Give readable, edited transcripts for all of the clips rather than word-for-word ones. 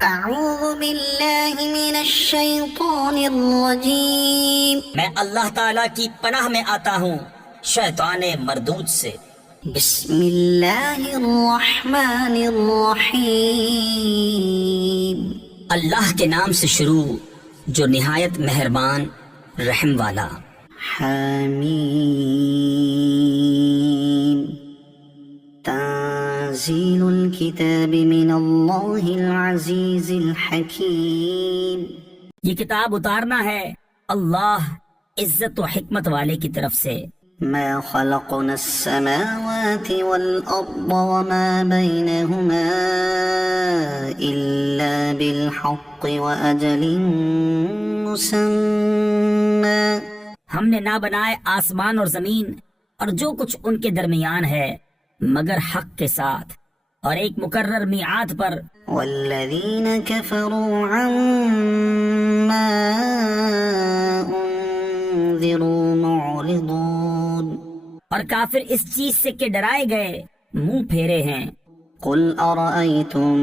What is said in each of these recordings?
اعوذ باللہ من الشیطان الرجیم، میں اللہ تعالیٰ کی پناہ میں آتا ہوں شیطان مردود سے۔ بسم اللہ الرحمن الرحیم، اللہ کے نام سے شروع جو نہایت مہربان رحم والا۔ حمیم، تنزیل الکتاب من اللہ العزیز الحکیم۔ یہ کتاب اتارنا ہے اللہ عزت و حکمت والے کی طرف سے۔ ما خلقنا السماوات والأرض وما بينهما إلا بالحق وأجل مسمى۔ ہم نے نہ بنائے آسمان اور زمین اور جو کچھ ان کے درمیان ہے مگر حق کے ساتھ اور ایک مقرر میعاد پر۔ والذين كفروا عما أنذروا معرضون۔ اور کافر اس چیز سے کہ ڈرائے گئے منہ پھیرے ہیں۔ قل أرأيتم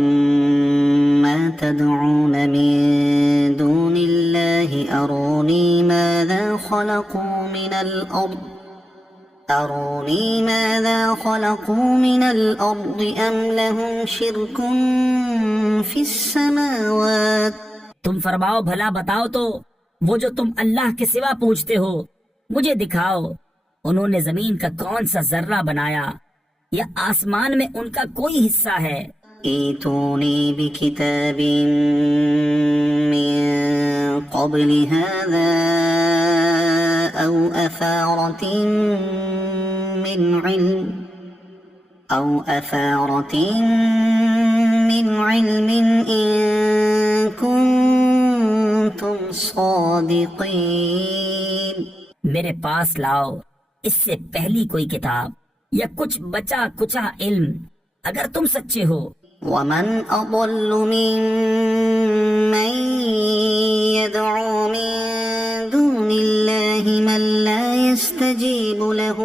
ما تدعون من دون الله أروني ماذا خلقوا من الأرض أم لهم شرك في السماوات۔ تم فرماؤ بھلا بتاؤ تو وہ جو تم اللہ کے سوا پوچھتے ہو مجھے دکھاؤ، انہوں نے زمین کا کون سا ذرہ بنایا یا آسمان میں ان کا کوئی حصہ ہے؟ ایتونی بکتاب من قبل هذا او اثارة من علم ان کنتم صادقین۔ میرے پاس لاؤ اس سے پہلی کوئی کتاب یا کچھ بچا کچا علم اگر تم سچے ہو۔ ومن اضل ممن يدعو من دون الله من لا يستجيب له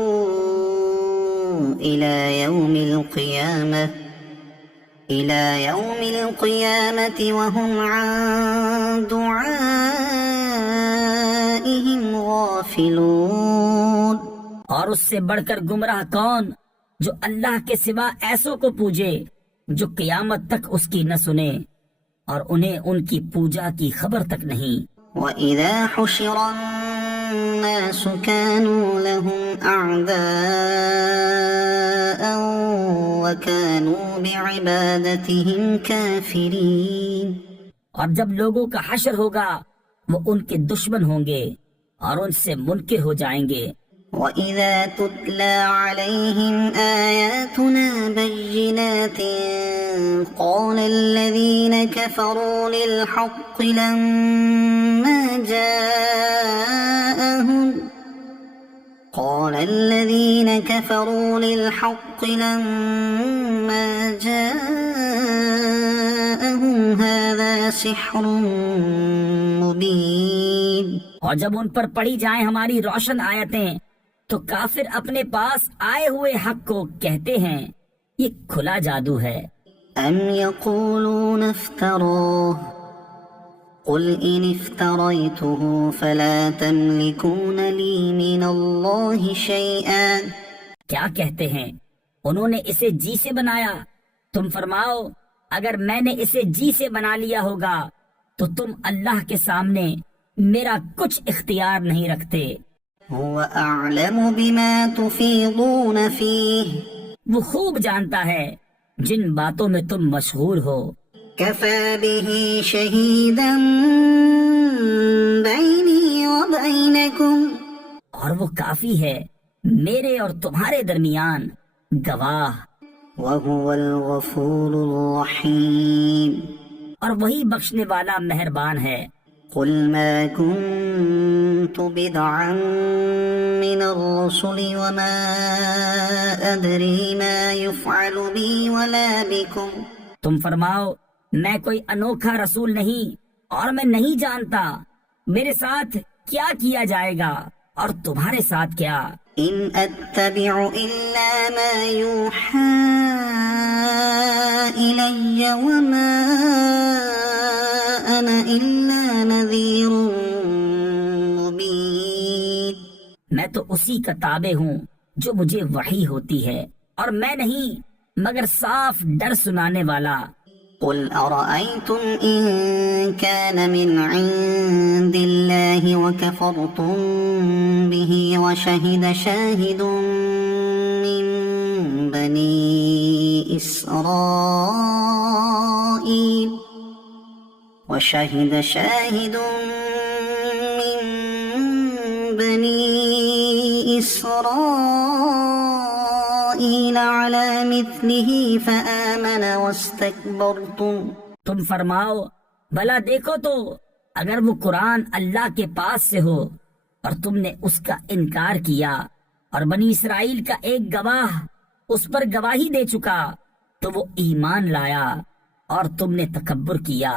إلى يوم القيامة وهم عن دعائهم غافلون۔ اور اس سے بڑھ کر گمراہ کون جو اللہ کے سوا ایسوں کو پوجے جو قیامت تک اس کی نہ سنے اور انہیں ان کی پوجا کی خبر تک نہیں۔ وَإِذَا حُشِرَ النَّاسُ كَانُوا لَهُمْ أَعْدَاءً وَكَانُوا بِعِبَادَتِهِمْ كَافِرِينَ۔ اور جب لوگوں کا حشر ہوگا وہ ان کے دشمن ہوں گے اور ان سے منکر ہو جائیں گے۔ وَإِذَا تُتْلَى عَلَيْهِمْ آيَاتُنَا بَيِّنَاتٍ قَالَ الَّذِينَ كَفَرُوا لِلْحَقِّ لَمَّا جَاءَهُمْ هَذَا سِحْرٌ مُبِينٌ۔ اور جب ان پر پڑھی جائیں ہماری روشن آیتیں تو کافر اپنے پاس آئے ہوئے حق کو کہتے ہیں یہ کھلا جادو ہے۔ ام یقولون افتراہ قل ان افتریته فلا تملکون لی من اللہ شیئا۔ کیا کہتے ہیں انہوں نے اسے جی سے بنایا؟ تم فرماؤ اگر میں نے اسے جی سے بنا لیا ہوگا تو تم اللہ کے سامنے میرا کچھ اختیار نہیں رکھتے۔ هو اعلم بما تفیضون فیہ، وہ خوب جانتا ہے جن باتوں میں تم مشغول ہو۔ کفی بہ شہیدا بینی وبینکم، اور وہ کافی ہے میرے اور تمہارے درمیان گواہ۔ وہو الغفور الرحیم، اور وہی بخشنے والا مہربان ہے۔ قل ما كنت بدعا من الرسل وما أدري ما يفعل بي ولا بكم۔ تم فرماؤ میں کوئی انوکھا رسول نہیں اور میں نہیں جانتا میرے ساتھ کیا کیا جائے گا اور تمہارے ساتھ کیا۔ ان اتبع الا ما يوحى الي وما إلا نذير مبين. میں تو اسی کا تابع ہوں جو مجھے وحی ہوتی ہے، اور میں نہیں مگر صاف ڈر سنانے والا. قل أرأيتم إن كان من عند الله وكفرتم به وشهد شاهد من بني إسرائيل على مثله فآمن واستكبرتم. تم فرماؤ بھلا دیکھو تو اگر وہ قرآن اللہ کے پاس سے ہو اور تم نے اس کا انکار کیا اور بنی اسرائیل کا ایک گواہ اس پر گواہی دے چکا تو وہ ایمان لایا اور تم نے تکبر کیا.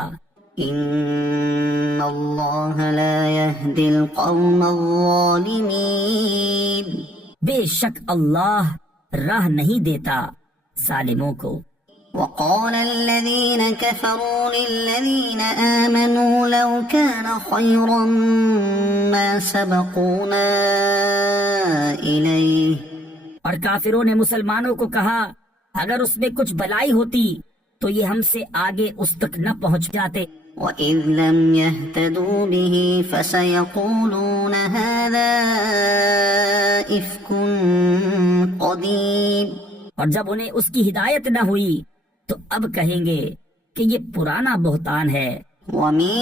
ان اللہ لا يهدي القوم الظالمین. بے شک اللہ راہ نہیں دیتا ظالموں کو. وقال الذين كفروا للذين آمنوا لو كان خيرا ما سبقونا إليه. اور کافروں نے مسلمانوں کو کہا اگر اس میں کچھ بھلائی ہوتی تو یہ ہم سے آگے اس تک نہ پہنچ جاتے. وَإِذْ لَمْ يَهْتَدُوا بِهِ فَسَيَقُولُونَ هَذَا إِفْكٌ قَدِيمٌ. اور جب انہیں اس کی ہدایت نہ ہوئی تو اب کہیں گے کہ یہ پرانا بہتان ہے. وَمِن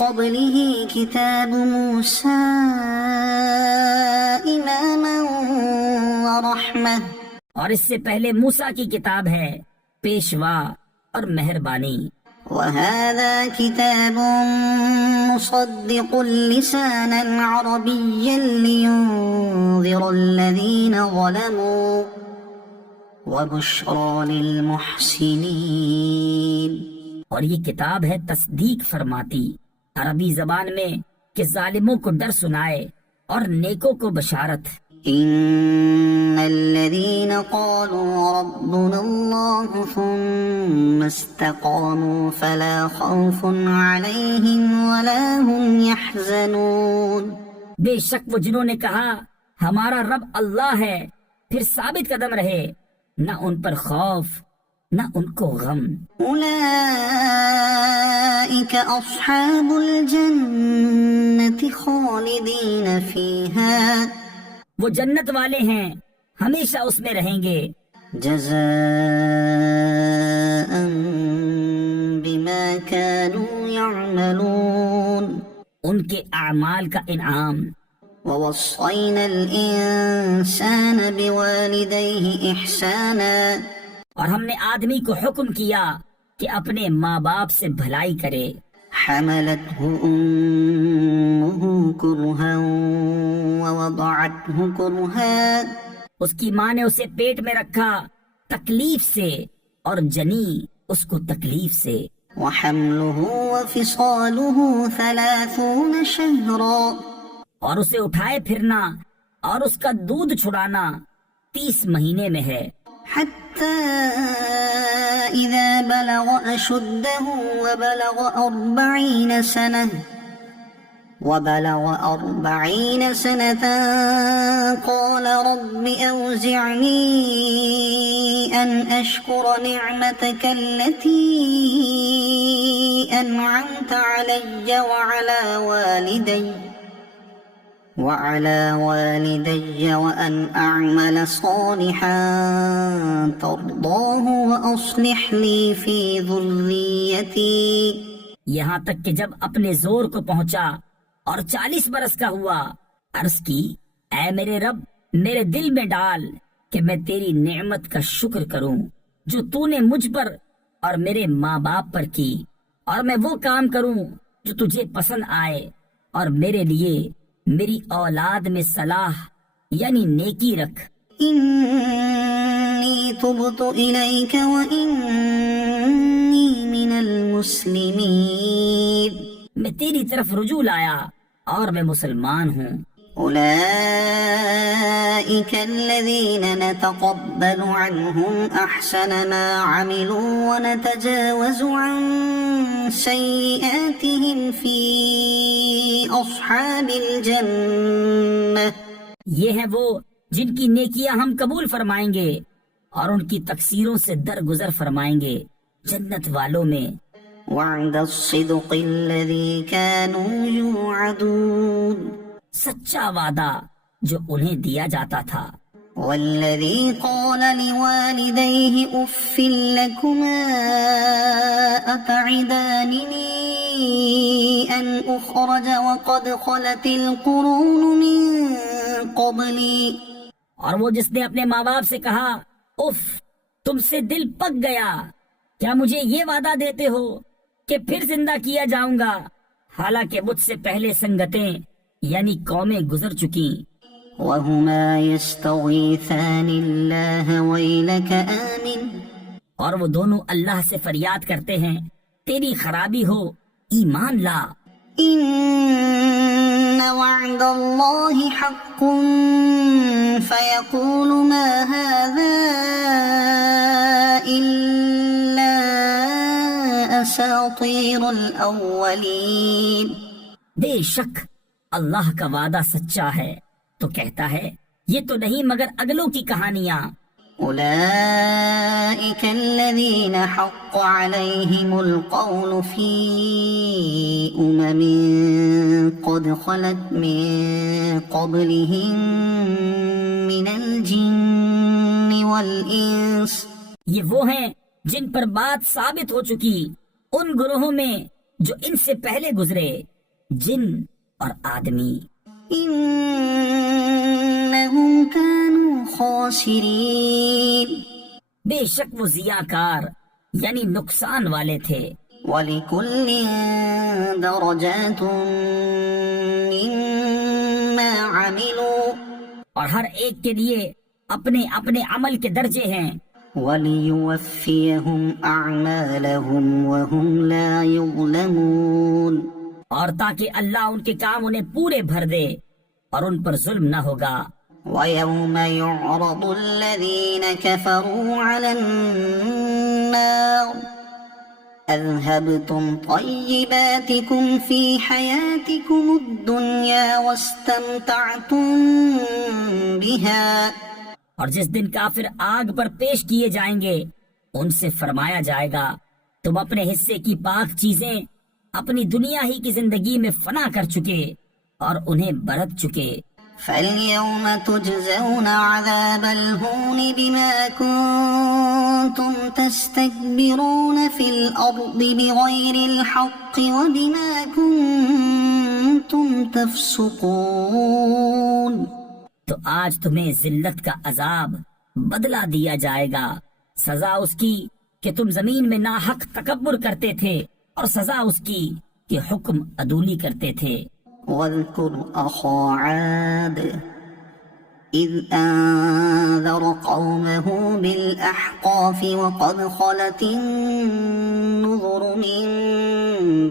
قَبْلِهِ كِتَابُ مُوسَىٰ إِمَامًا وَرَحْمَةً. اور اس سے پہلے موسیٰ کی کتاب ہے پیشوا اور مہربانی. وَهَذَا كِتَابٌ مُصَدِّقٌ لِسَانًا عَرَبِيًّا لِيُنذِرَ الَّذِينَ ظَلَمُوا وَبُشْرَى لِلْمُحْسِنِينَ. اور یہ کتاب ہے تصدیق فرماتی عربی زبان میں کہ ظالموں کو ڈر سنائے اور نیکوں کو بشارت. إن الذين قالوا ربنا الله ثم استقاموا فلا خوف عليهم ولا هم يحزنون. بے شک وہ جنہوں نے کہا ہمارا رب اللہ ہے پھر ثابت قدم رہے، نہ ان پر خوف نہ ان کو غم. أولئك أصحاب الجنة خالدين فيها. وہ جنت والے ہیں ہمیشہ اس میں رہیں گے. جزاء بما كانوا يعملون. ان کے اعمال کا انعام. ووصينا الإنسان بوالديه إحسانا. اور ہم نے آدمی کو حکم کیا کہ اپنے ماں باپ سے بھلائی کرے. حملته أمه كرها ووضعته كرها. اس کی ماں نے اسے پیٹ میں رکھا تکلیف سے اور جنی اس کو تکلیف سے. وحمله وفصاله 30 شهرا. اور اسے اٹھائے پھرنا اور اس کا دودھ چھڑانا 30 مہینے میں ہے. حتى إذا بلغ أشده وبلغ 40 سنة قال رب أوزعني أن أشكر نعمتك التي أنعمت علي وعلى والدي وأن أعمل صالحا ترضاه وأصلح لي في ذريتي. یہاں تک کہ جب اپنے زور کو پہنچا اور 40 برس کا ہوا عرض کی اے میرے رب میرے دل میں ڈال کہ میں تیری نعمت کا شکر کروں جو تو نے مجھ پر اور میرے ماں باپ پر کی، اور میں وہ کام کروں جو تجھے پسند آئے، اور میرے لیے میری اولاد میں صلاح یعنی نیکی رکھ. إني تبت إليك وإني من المسلمين. میں تیری طرف رجوع لایا اور میں مسلمان ہوں. أولئك الذين نتقبل عنهم أحسن ما عملوا ونتجاوز عن سيئاتهم في أصحاب الجنة یہ ہیں وہ جن کی نیکیاں ہم قبول فرمائیں گے اور ان کی تقصیروں سے درگزر فرمائیں گے جنت والوں میں۔ وعد الصدق الذي كانوا يوعدون سچا وعدہ جو انہیں دیا جاتا تھا۔ والذي قال لوالديه أف لكما أتعدانني أن أخرج وقد خلت القرون من قبلي اور وہ جس نے اپنے ماں باپ سے کہا اف تم سے دل پک گیا، کیا مجھے یہ وعدہ دیتے ہو کہ پھر زندہ کیا جاؤں گا حالانکہ مجھ سے پہلے سنگتیں یعنی قومیں گزر چکی۔ وهما يستغيثان الله ويلك آمن اور وہ دونوں اللہ سے فریاد کرتے ہیں تیری خرابی ہو، ایمان لا۔ إن وعد الله حق فيقول ما هذا إلا أساطير الأولين بے شک اللہ کا وعدہ سچا ہے تو کہتا ہے یہ تو نہیں مگر اگلوں کی کہانیاں۔ أولئك الذين حق عليهم القول في قد خلت من قبلهم من الجن والإنس یہ وہ ہیں جن پر بات ثابت ہو چکی ان گروہوں میں جو ان سے پہلے گزرے، جن اور آدمی۔ إنهم كانوا خاسرين بے شک وہ ضیاء یعنی نقصان والے تھے۔ ولكل درجات مما عملوا اور ہر ایک کے لیے اپنے اپنے عمل کے درجے ہیں۔ وليوفيهم أعمالهم وهم لا يظلمون اور تاکہ اللہ ان کے کام انہیں پورے بھر دے اور ان پر ظلم نہ ہوگا۔ ويوم يعرض الذين كفروا على النار أذهبتم طيباتكم في حياتكم الدنيا واستمتعتم بها اور جس دن کافر آگ پر پیش کیے جائیں گے ان سے فرمایا جائے گا تم اپنے حصے کی پاک چیزیں اپنی دنیا ہی کی زندگی میں فنا کر چکے اور انہیں برت چکے۔ فاليوم تجزون عذاب الهون بما كنتم تستكبرون في الأرض بغير الحق وبما كنتم تفسقون تو آج تمہیں ذلت کا عذاب بدلہ دیا جائے گا، سزا اس کی کہ تم زمین میں ناحق تکبر کرتے تھے اور سزا اس کی کہ حکم عدولی کرتے تھے۔ واذكر أخا عاد إذ أنذر قومه بالأحقاف وقد خلت النذر من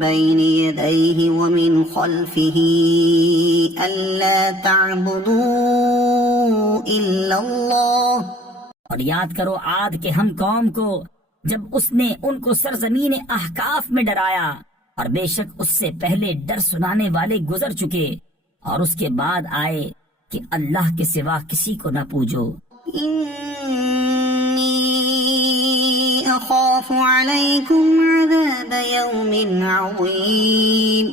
بين يديه ومن خلفه ألا تعبدوا إلا الله اور یاد کرو عاد کے ہم قوم کو جب اس نے ان کو سرزمین احقاف میں ڈرایا اور بے شک اس سے پہلے ڈر سنانے والے گزر چکے اور اس کے بعد آئے کہ اللہ کے سوا کسی کو نہ پوجو۔ إني أخاف عليكم عذاب يوم عظيم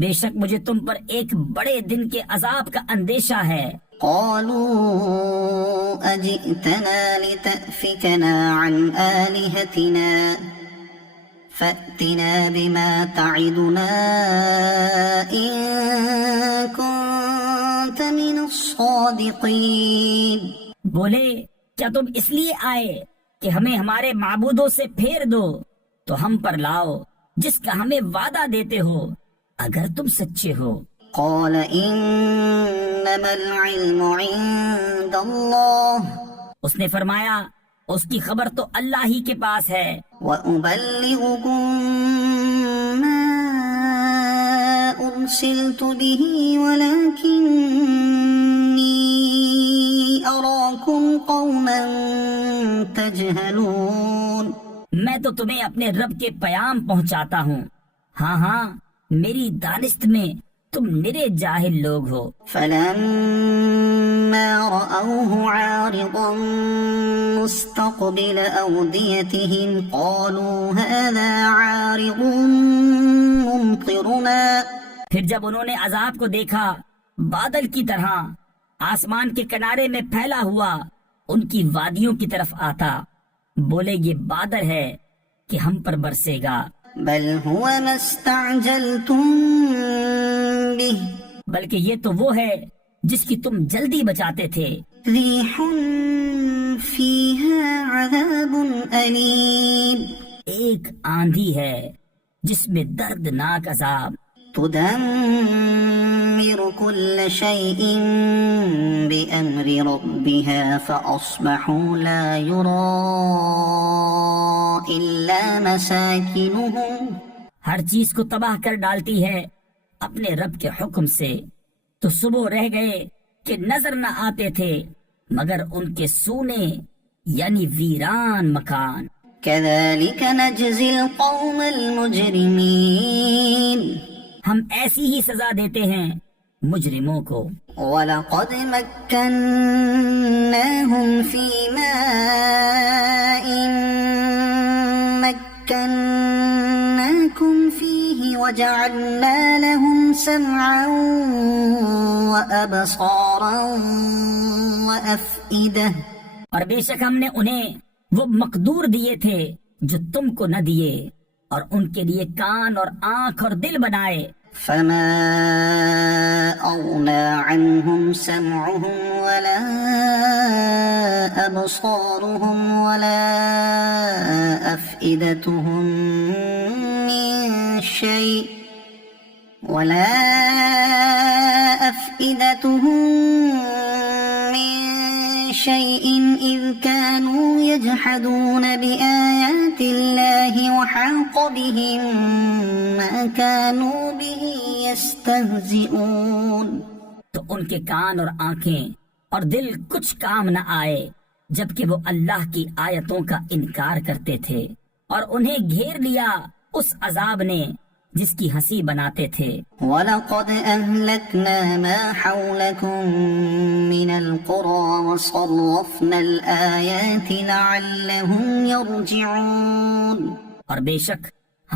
بے شک مجھے تم پر ایک بڑے دن کے عذاب کا اندیشہ ہے۔ قالوا أجئتنا لتأفكنا عن آلهتنا فأتنا بما تعدنا إن كنت من الصادقين بولے کیا تم اس لیے آئے کہ ہمیں ہمارے معبودوں سے پھیر دو تو ہم پر لاؤ جس کا ہمیں وعدہ دیتے ہو اگر تم سچے ہو۔ قال إنما العلم عند الله اس نے فرمایا اس کی خبر تو اللہ ہی کے پاس ہے۔ وأبلغكم ما أرسلت به ولكني أراكم قوما تجهلون. میں تو تمہیں اپنے رب کے پیام پہنچاتا ہوں، ہاں ہاں میری دانست میں تم نرے جاہل لوگ ہو. فلما رأوه عارضا مستقبل أوديتهم قالوا هذا عارض ممطرنا. پھر جب انہوں نے عذاب کو دیکھا بادل کی طرح آسمان کے کنارے میں پھیلا ہوا ان کی وادیوں کی طرف آتا، بولے یہ بادل ہے کہ ہم پر برسے گا. بل هو ما استعجلتم به بلکہ یہ تو وہ ہے جس کی تم جلدی بچاتے تھے. ريح فيها عذاب أليم. ایک آندھی ہے جس میں دردناک عذاب. تدمر كل شيء بأمر ربها فأصبحوا لا يرى إلا مساكنهم. ہر چیز کو تباہ کر ڈالتی ہے اپنے رب کے حکم سے، تو صبح رہ گئے کہ نظر نہ آتے تھے مگر ان کے سونے یعنی ویران مکان. كذلك نجزي القوم المجرمين. ہم ایسی ہی سزا دیتے ہیں مجرموں کو. وَلَقَدْ مَكَّنَّاهُمْ فِي مَاءٍ مَكَّنَّاكُمْ فِيهِ وَجَعَلْنَا لَهُمْ سَمْعًا وَأَبْصَارًا وَأَفْئِدَةً. اور بے شک ہم نے انہیں وہ مقدور دیے تھے جو تم کو نہ دیے، اور ان کے لیے کان اور آنکھ اور دل بنائے. فما أغنى عنهم سمعهم ولا أبصارهم ولا أفئدتهم من شيء إذ كانوا يجحدون بآيات الله وحاق بهم ما كانوا به يستهزئون. تو ان کے کان اور آنکھیں اور دل کچھ کام نہ آئے جبکہ وہ اللہ کی آیتوں کا انکار کرتے تھے، اور انہیں گھیر لیا اس عذاب نے جس کی ہنسی بناتے تھے. وَلَقَدْ أَهْلَكْنَا مَا حَوْلَكُمْ مِنَ الْقُرَى وَصَرَّفْنَا الْآيَاتِ لَعَلَّهُمْ يَرْجِعُونَ. اور بے شک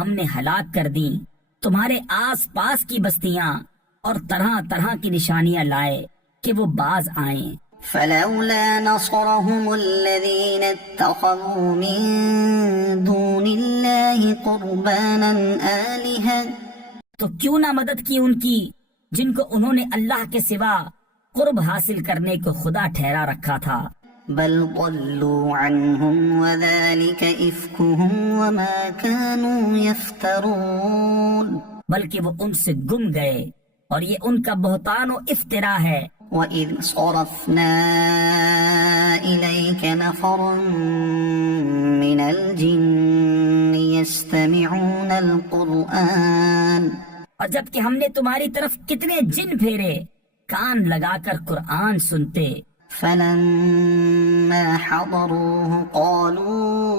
ہم نے ہلاک کر دی تمہارے آس پاس کی بستیاں اور طرح طرح کی نشانیاں لائے کہ وہ باز آئیں. فلولا نصرهم الذين اتخذوا من دون الله قربانا آلهة. تو کیوں نہ مدد کی ان کی جن کو انہوں نے اللہ کے سوا قرب حاصل کرنے کو خدا ٹھہرا رکھا تھا. بل ضلوا عنهم وذلك إفكهم وما كانوا يفترون. بلکہ وہ ان سے گم گئے اور یہ ان کا بہتان و افترا ہے. وَإِذْ صَرَفْنَا إِلَيْكَ نَفَرًا مِنَ الْجِنِّ يَسْتَمِعُونَ الْقُرْآنَ. اور جب کہ ہم نے تمہاری طرف کتنے جن پھیرے کان لگا کر قرآن سنتے. فَلَمَّا حَضَرُوهُ قَالُوا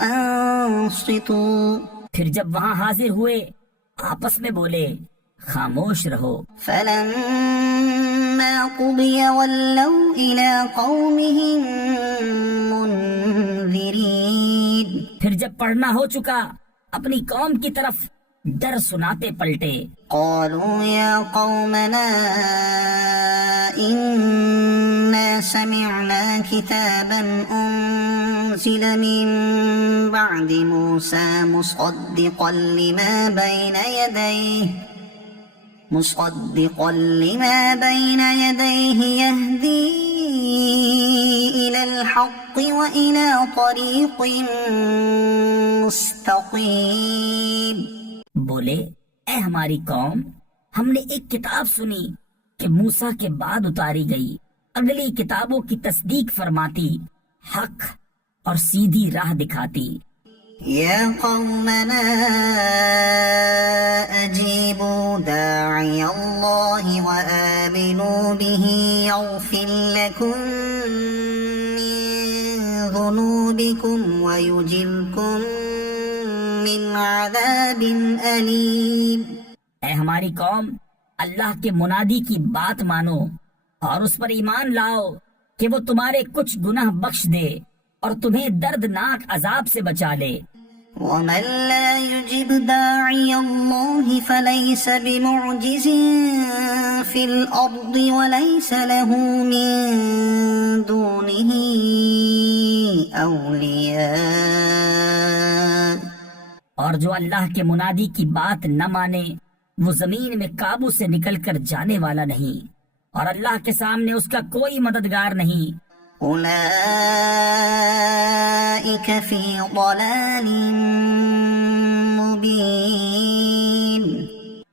أَنصِتُوا. پھر جب وہاں حاضر ہوئے آپس میں بولے خاموش رہو. فَلَمَّا قُضِيَ وَلَّوْا إِلَىٰ قَوْمِهِم مُنذِرِينَ. پھر جب پڑھنا ہو چکا اپنی قوم کی طرف ڈر سناتے پلٹے. قالوا يا قومنا إنا سمعنا كتابا أنزل من بعد موسى مصدقا لما بين يديه يهدي إلى الحق وإلى طريق مستقيم. بولے اے ہماری قوم، ہم نے ایک کتاب سنی کہ موسیٰ کے بعد اتاری گئی، اگلی کتابوں کی تصدیق فرماتی، حق اور سیدھی راہ دکھاتی. يا قومنا أجيبوا داعي أليم. اے ہماری قوم، اللہ کے منادی کی بات مانو اور اس پر ایمان لاؤ کہ وہ تمہارے کچھ گناہ بخش دے اور تمہیں دردناک عذاب سے بچا لے۔ ومن لا يجب داعي الله فليس بمعجز في الأرض وليس له من دونه أولياء. اور جو اللہ کے منادی کی بات نہ مانے وہ زمین میں قابو سے نکل کر جانے والا نہیں اور اللہ کے سامنے اس کا کوئی مددگار نہیں۔ أولئك في ضلال مبين.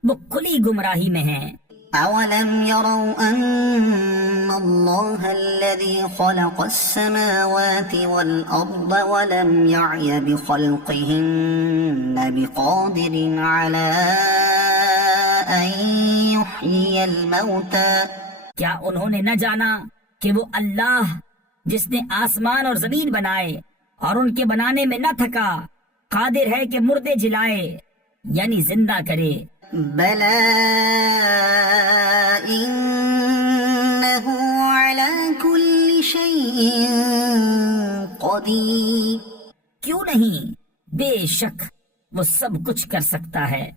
وہ کھلی گمراہی میں ہیں۔ أولم يروا أن الله الذي خلق السماوات والأرض ولم يعي بخلقهن بقادر على أن يحيي الموتى. کیا انہوں نے نہ جانا کہ وہ اللہ جس نے آسمان اور زمین بنائے اور ان کے بنانے میں نہ تھکا، قادر ہے کہ مردے جلائے یعنی زندہ کرے؟ بلى إنه على كل شيء قدير. کیوں نہیں، بے شک وہ سب کچھ کر سکتا ہے۔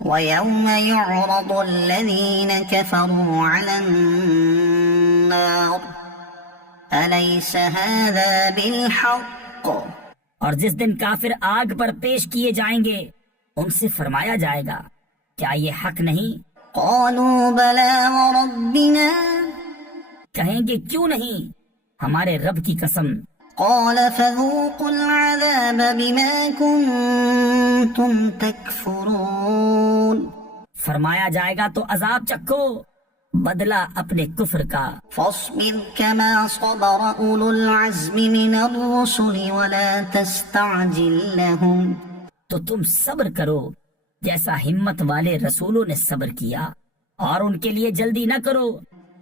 ويوم يعرض الذين كفروا على النار أليس هذا بالحق. اور جس دن کافر آگ پر پیش کیے جائیں گے ان سے فرمایا جائے گا کیا یہ حق نہیں؟ قالوا بلى وربنا. کہیں گے کیوں نہیں، ہمارے رب کی قسم۔ قال فذوقوا العذاب بما كنتم تكفرون. فرمایا جائے گا تو عذاب چکھو بدلہ اپنے کفر کا۔ فاصبر كما صبر أولو العزم من الرسل ولا تستعجل لهم. تو تم صبر کرو جیسا ہمت والے رسولوں نے صبر کیا اور ان کے لیے جلدی نہ کرو۔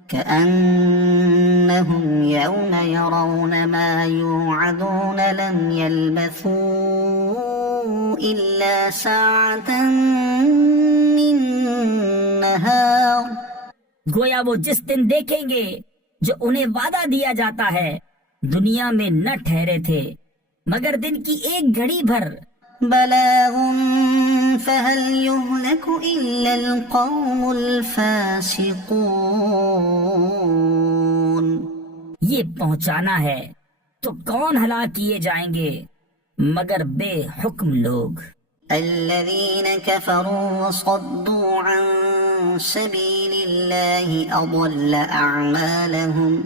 كأنهم يوم يرون ما يوعدون لم يلبثوا إلا ساعة من نهار. گویا وہ جس دن دیکھیں گے جو انہیں وعدہ دیا جاتا ہے دنیا میں نہ ٹھہرے تھے مگر دن کی ایک گھڑی بھر۔ بلاغ فهل يهلك إلا القوم الفاسقون. یہ پہنچانا ہے تو کون ہلاک کیے جائیں گے مگر بے حکم لوگ۔ الذين كفروا وصدوا عن سبيل الله أضل أعمالهم.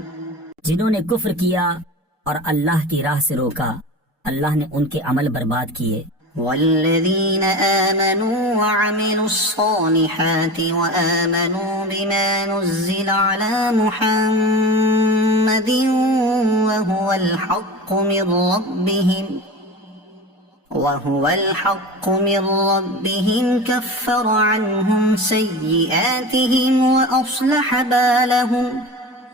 جنہوں نے کفر کیا اور اللہ کی راہ سے روکا اللہ نے ان کے عمل برباد کیے۔ والذين آمنوا وعملوا الصالحات وآمنوا بما نزل على محمد وهو الحق من ربهم كفر عنهم سيئاتهم وأصلح بالهم.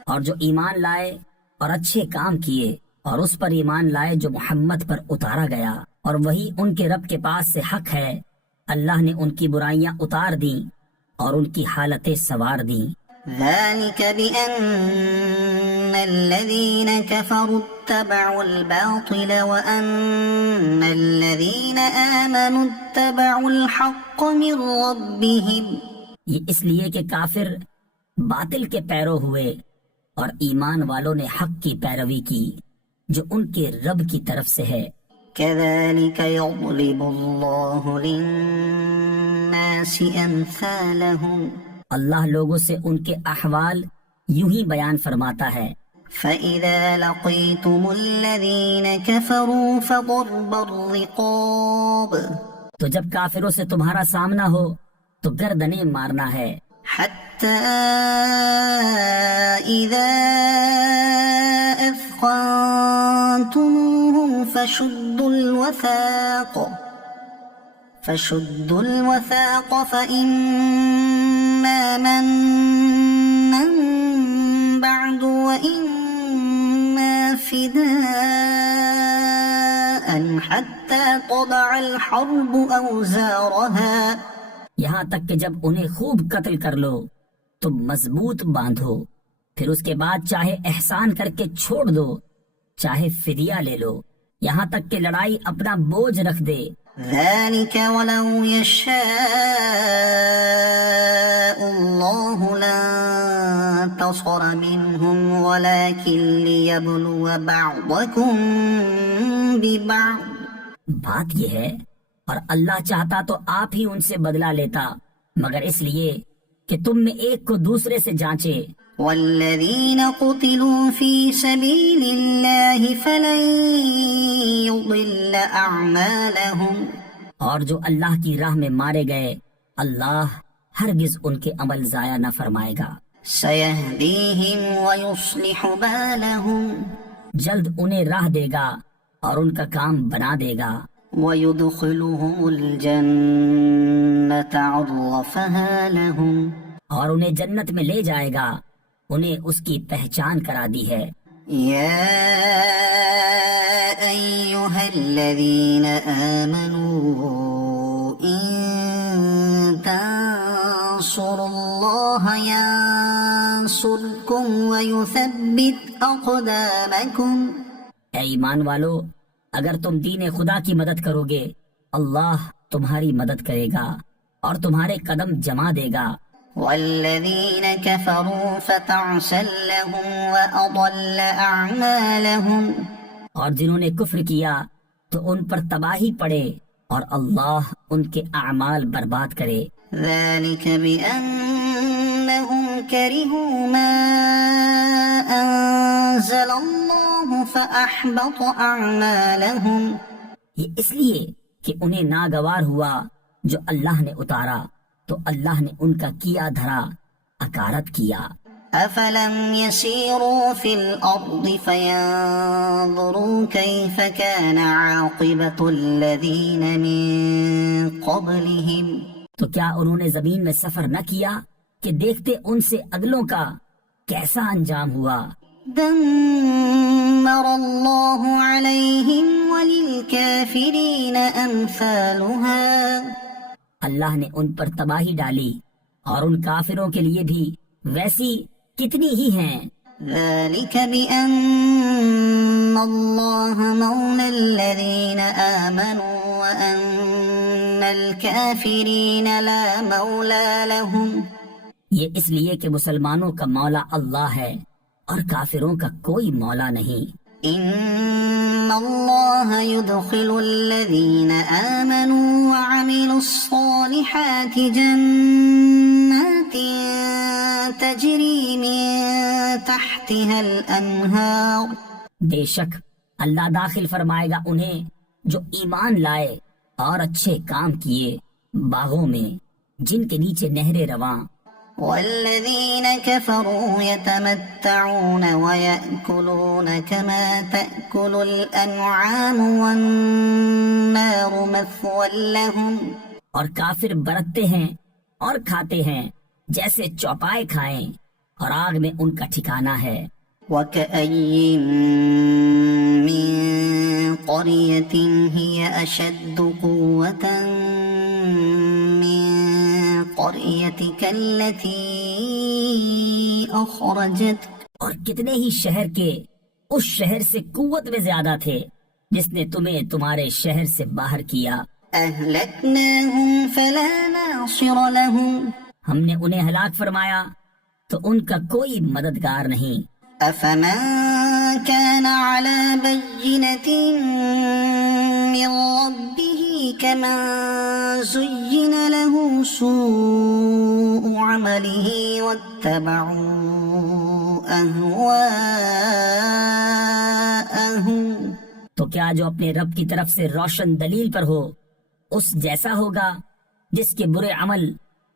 اور جو ایمان لائے اور اچھے کام کیے اور اس پر ایمان لائے جو محمد پر اتارا گیا اور وہی ان کے رب کے پاس سے حق ہے، اللہ نے ان کی برائیاں اتار دیں اور ان کی حالتیں سنوار دیں۔ ذلك بأن الذين كفروا اتبعوا الباطل وأن الذين آمنوا اتبعوا الحق من ربهم. یہ اس لیے کہ کافر باطل کے پیرو ہوئے اور ایمان والوں نے حق کی پیروی کی جو ان کے رب کی طرف سے ہے۔ كذلك يضرب الله للناس أمثالهم. اللہ لوگوں سے ان کے احوال یوں ہی بیان فرماتا ہے۔ فَإِذَا لَقِيتُمُ الَّذِينَ كَفَرُوا فَضَرْبَ الرِّقَابِ. تو جب کافروں سے تمہارا سامنا ہو تو گردنیں مارنا ہے۔ حَتَّى إِذَا أَثْخَنْتُمُوهُمْ فَشُدُّوا الْوَثَاقَ فَإِمَّا مَنًّا بَعْدُ وَإِمَّا فِدَاءً حَتَّى حتى تضع الحرب أوزارها یہاں تک کہ جب انہیں خوب قتل کر لو تم مضبوط باندھو، پھر اس کے بعد چاہے احسان کر کے چھوڑ دو چاہے فدیہ لے لو، یہاں تک کہ لڑائی اپنا بوجھ رکھ دے۔ ذلك ولو يشاء الله لانتصر منهم ولكن ليبلو بعضكم ببعض۔ بات یہ ہے اور اللہ چاہتا تو آپ ہی ان سے بدلہ لیتا، مگر اس لیے کہ تم میں ایک کو دوسرے سے جانچے۔ والذين قتلوا في سبيل الله فلن يضل أعمالهم، اور جو اللہ کی راہ میں مارے گئے اللہ ہرگز ان کے عمل ضائع نہ فرمائے گا۔ سيهديهم ويصلح بالهم، جلد انہیں راہ دے گا اور ان کا کام بنا دے گا۔ ويدخلهم الجنة عرفها لهم، اور انہیں جنت میں لے جائے گا، انہیں اس کی پہچان کرا دی ہے۔ يا أيها الذين آمنوا إن تنصروا الله ينصركم ويثبت أقدامكم۔ اے ایمان والو، اگر تم دین خدا کی مدد کرو گے اللہ تمہاری مدد کرے گا اور تمہارے قدم جما دے گا۔ والذين كفروا فتعسا لهم وأضل أعمالهم، اور جنہوں نے کفر کیا تو ان پر تباہی پڑے اور اللہ ان کے اعمال برباد کرے۔ ذلك بأنهم كرهوا ما أنزل الله فأحبط أعمالهم، یہ اس لیے کہ انہیں ناگوار ہوا جو اللہ نے اتارا تو اللہ نے ان کا کیا دھرا اکارت کیا۔ أفلم يسيروا في الأرض فينظروا كيف كان عاقبة الذين من قبلهم، تو کیا انہوں نے زمین میں سفر نہ کیا کہ دیکھتے ان سے اگلوں کا کیسا انجام ہوا۔ دمر الله عليهم وللكافرين أمثالها، اللہ نے ان پر تباہی ڈالی اور ان کافروں کے لیے بھی ویسی کتنی ہی ہیں۔ ذلك بأن الله مولى الذين آمنوا وأن الكافرين لا مولى لهم، یہ اس لیے کہ مسلمانوں کا مولا اللہ ہے اور کافروں کا کوئی مولا نہیں۔ إن الله يدخل الذين آمنوا وعملوا الصالحات جنات تجري من تحتها الأنهار، بے شک اللہ داخل فرمائے گا انہیں جو ایمان لائے اور اچھے کام کیے باغوں میں جن کے نیچے نہریں رواں۔ والذين كفروا يتمتعون ويأكلون كما تأكل الأنعام والنار مثوى لهم، اور کافر برتتے ہیں اور کھاتے ہیں جیسے چوپائے کھائیں اور آگ میں ان کا ٹھکانہ ہے۔ وكأي من قرية هي أشد قوة من قريتك التي أخرجتك، اور کتنے ہی شہر کے اس شہر سے قوت میں زیادہ تھے جس نے تمہیں تمہارے شہر سے باہر کیا۔ أهلكناهم فلا ناصر لهم، ہم نے انہیں ہلاک فرمایا تو ان کا کوئی مددگار نہیں۔ أفمن كان على بينة من ربه كمن زين له سوء عمله واتبعوا أهواءهم، تو کیا جو اپنے رب کی طرف سے روشن دلیل پر ہو اس جیسا ہوگا جس کے برے عمل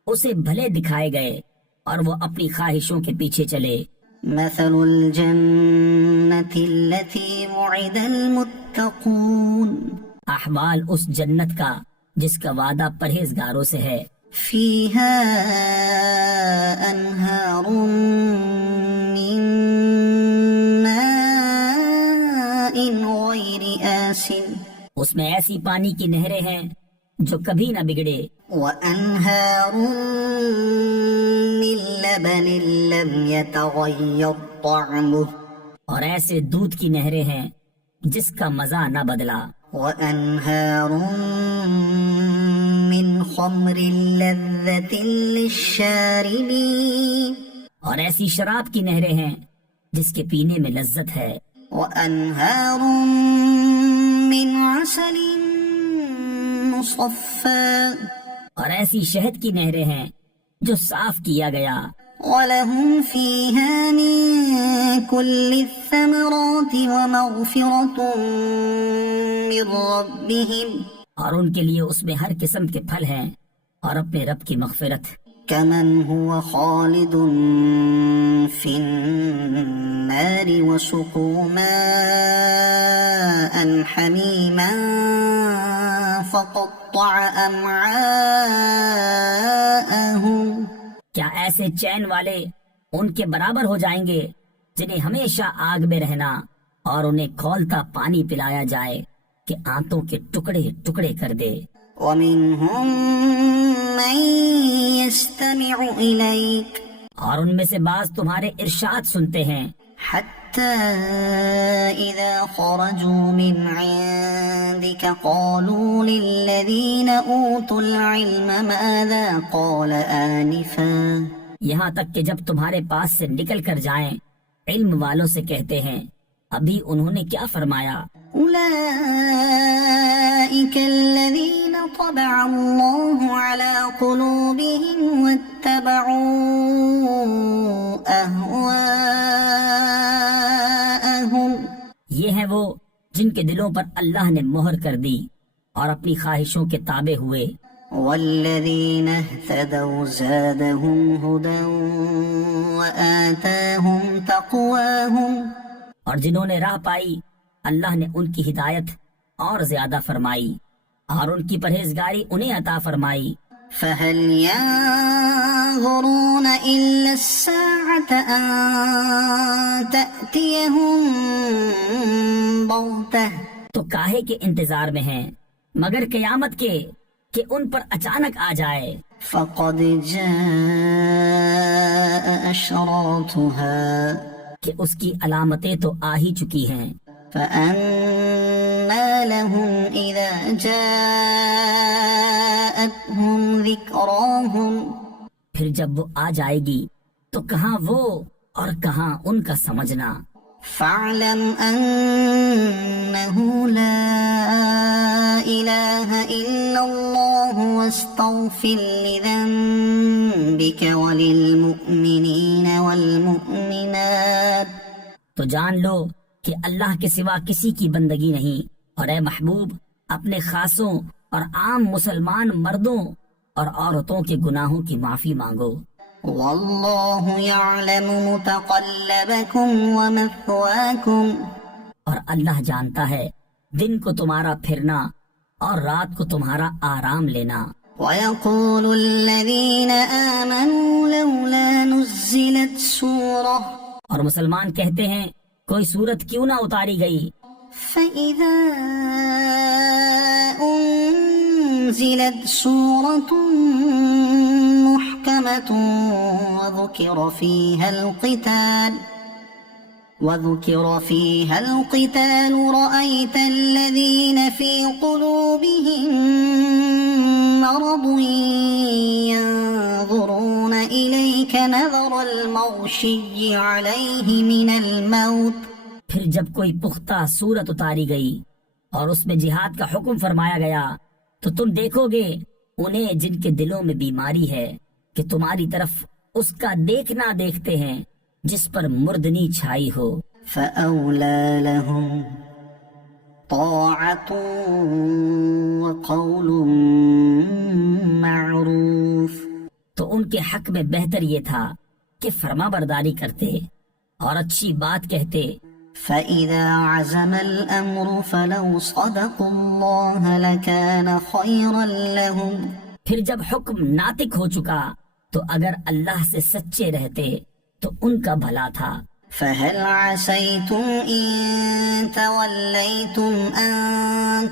اسے بھلے دکھائے گئے اور وہ اپنی خواہشوں کے پیچھے چلے۔ مثل الجنة التي وعد المتقون، احوال اس جنت کا جس کا وعدہ پرہیزگاروں سے ہے۔ فيها أنهار من ماء غير آسن، اس میں ایسی پانی کی نہریں ہیں جو کبھی نہ بگڑے، وأنهار من لبن لم يتغير طعمه اور ایسے دودھ کی نہریں ہیں جس کا مزہ نہ بدلا، وأنهار من خمر لذة للشاربين اور ایسی شراب کی نہریں ہیں جس کے پینے میں لذت ہے، وأنهار من عسل مصفى اور ایسی شہد کی نہریں ہیں جو صاف کیا گیا، ولهم فيها من كل الثمرات ومغفرة من ربهم اور ان کے لیے اس میں ہر قسم کے پھل ہیں اور اپنے رب کی مغفرت، كمن هو خالد في النار وسقوا ماء حميما فقطع أمعاءهم کیا ایسے چین والے ان کے برابر ہو جائیں گے جنہیں ہمیشہ آگ میں رہنا اور انہیں کھولتا پانی پلایا جائے کہ آنتوں کے ٹکڑے ٹکڑے کر دے، ومنهم من يستمع إليك اور ان میں سے بعض تمہارے ارشاد سنتے ہیں، حتى إذا خرجوا من عندك قالوا للذين أوتوا العلم ماذا قال آنفا یہاں تک کہ جب تمہارے پاس سے نکل کر جائیں علم والوں سے کہتے ہیں ابھی انہوں نے کیا فرمایا، أولئك الذين طبع الله على قلوبهم واتبعوا أهواءهم یہ ہیں وہ جن کے دلوں پر اللہ نے مہر کر دی اور اپنی خواہشوں کے تابع ہوئے، والذين اهتدوا زادهم هدى وآتاهم تقواهم اور جنہوں نے راہ پائی اللہ نے ان کی ہدایت اور زیادہ فرمائی اور ان کی پرہیزگاری انہیں عطا فرمائی، فهل ينظرون إلا الساعة أن تأتيهم بغتة تو کاہے کے انتظار میں ہیں مگر قیامت کے کہ ان پر اچانک آ جائے، فقد جاء أشراطها کہ اس کی علامتیں تو آ ہی چکی ہیں، فأنى لهم إذا جاءتهم ذكراهم پھر جب وہ آ جائے گی تو کہاں وہ اور کہاں ان کا سمجھنا، فاعلم أنه لا إله إلا الله واستغفر لذنبك وللمؤمنين والمؤمنات تو جان لو کہ اللہ کے سوا کسی کی بندگی نہیں، اور اے محبوب اپنے خاصوں اور عام مسلمان مردوں اور عورتوں کے گناہوں کی معافی مانگو، والله يعلم متقلبكم ومثواكم اور اللہ جانتا ہے دن کو تمہارا پھرنا اور رات کو تمہارا آرام لینا، ويقول الذين آمنوا لولا نزلت سورة اور مسلمان کہتے ہیں کوئی صورت کیوں نہ اتاری گئی، فإذا أنزلت سورة محكمة وذكر فيها القتال رأيت الذين في قلوبهم مرض ينظرون إليك نظر المغشي عليه من الموت پھر جب کوئی پختہ صورت اتاری گئی اور اس میں جہاد کا حکم فرمایا گیا تو تم دیکھو گے انہیں جن کے دلوں میں بیماری ہے کہ تمہاری طرف اس کا دیکھنا دیکھتے ہیں جس پر مردنی چھائی ہو، فأولى لهم طاعة وقول معروف تو ان کے حق میں بہتر یہ تھا کہ فرما برداری کرتے اور اچھی بات کہتے، فإذا عزم الأمر فلو صدقوا الله لكان خيرا لهم پھر جب حکم ناطق ہو چکا تو اگر اللہ سے سچے رہتے تو ان کا بھلا تھا، فهل عسيتم إن توليتم أن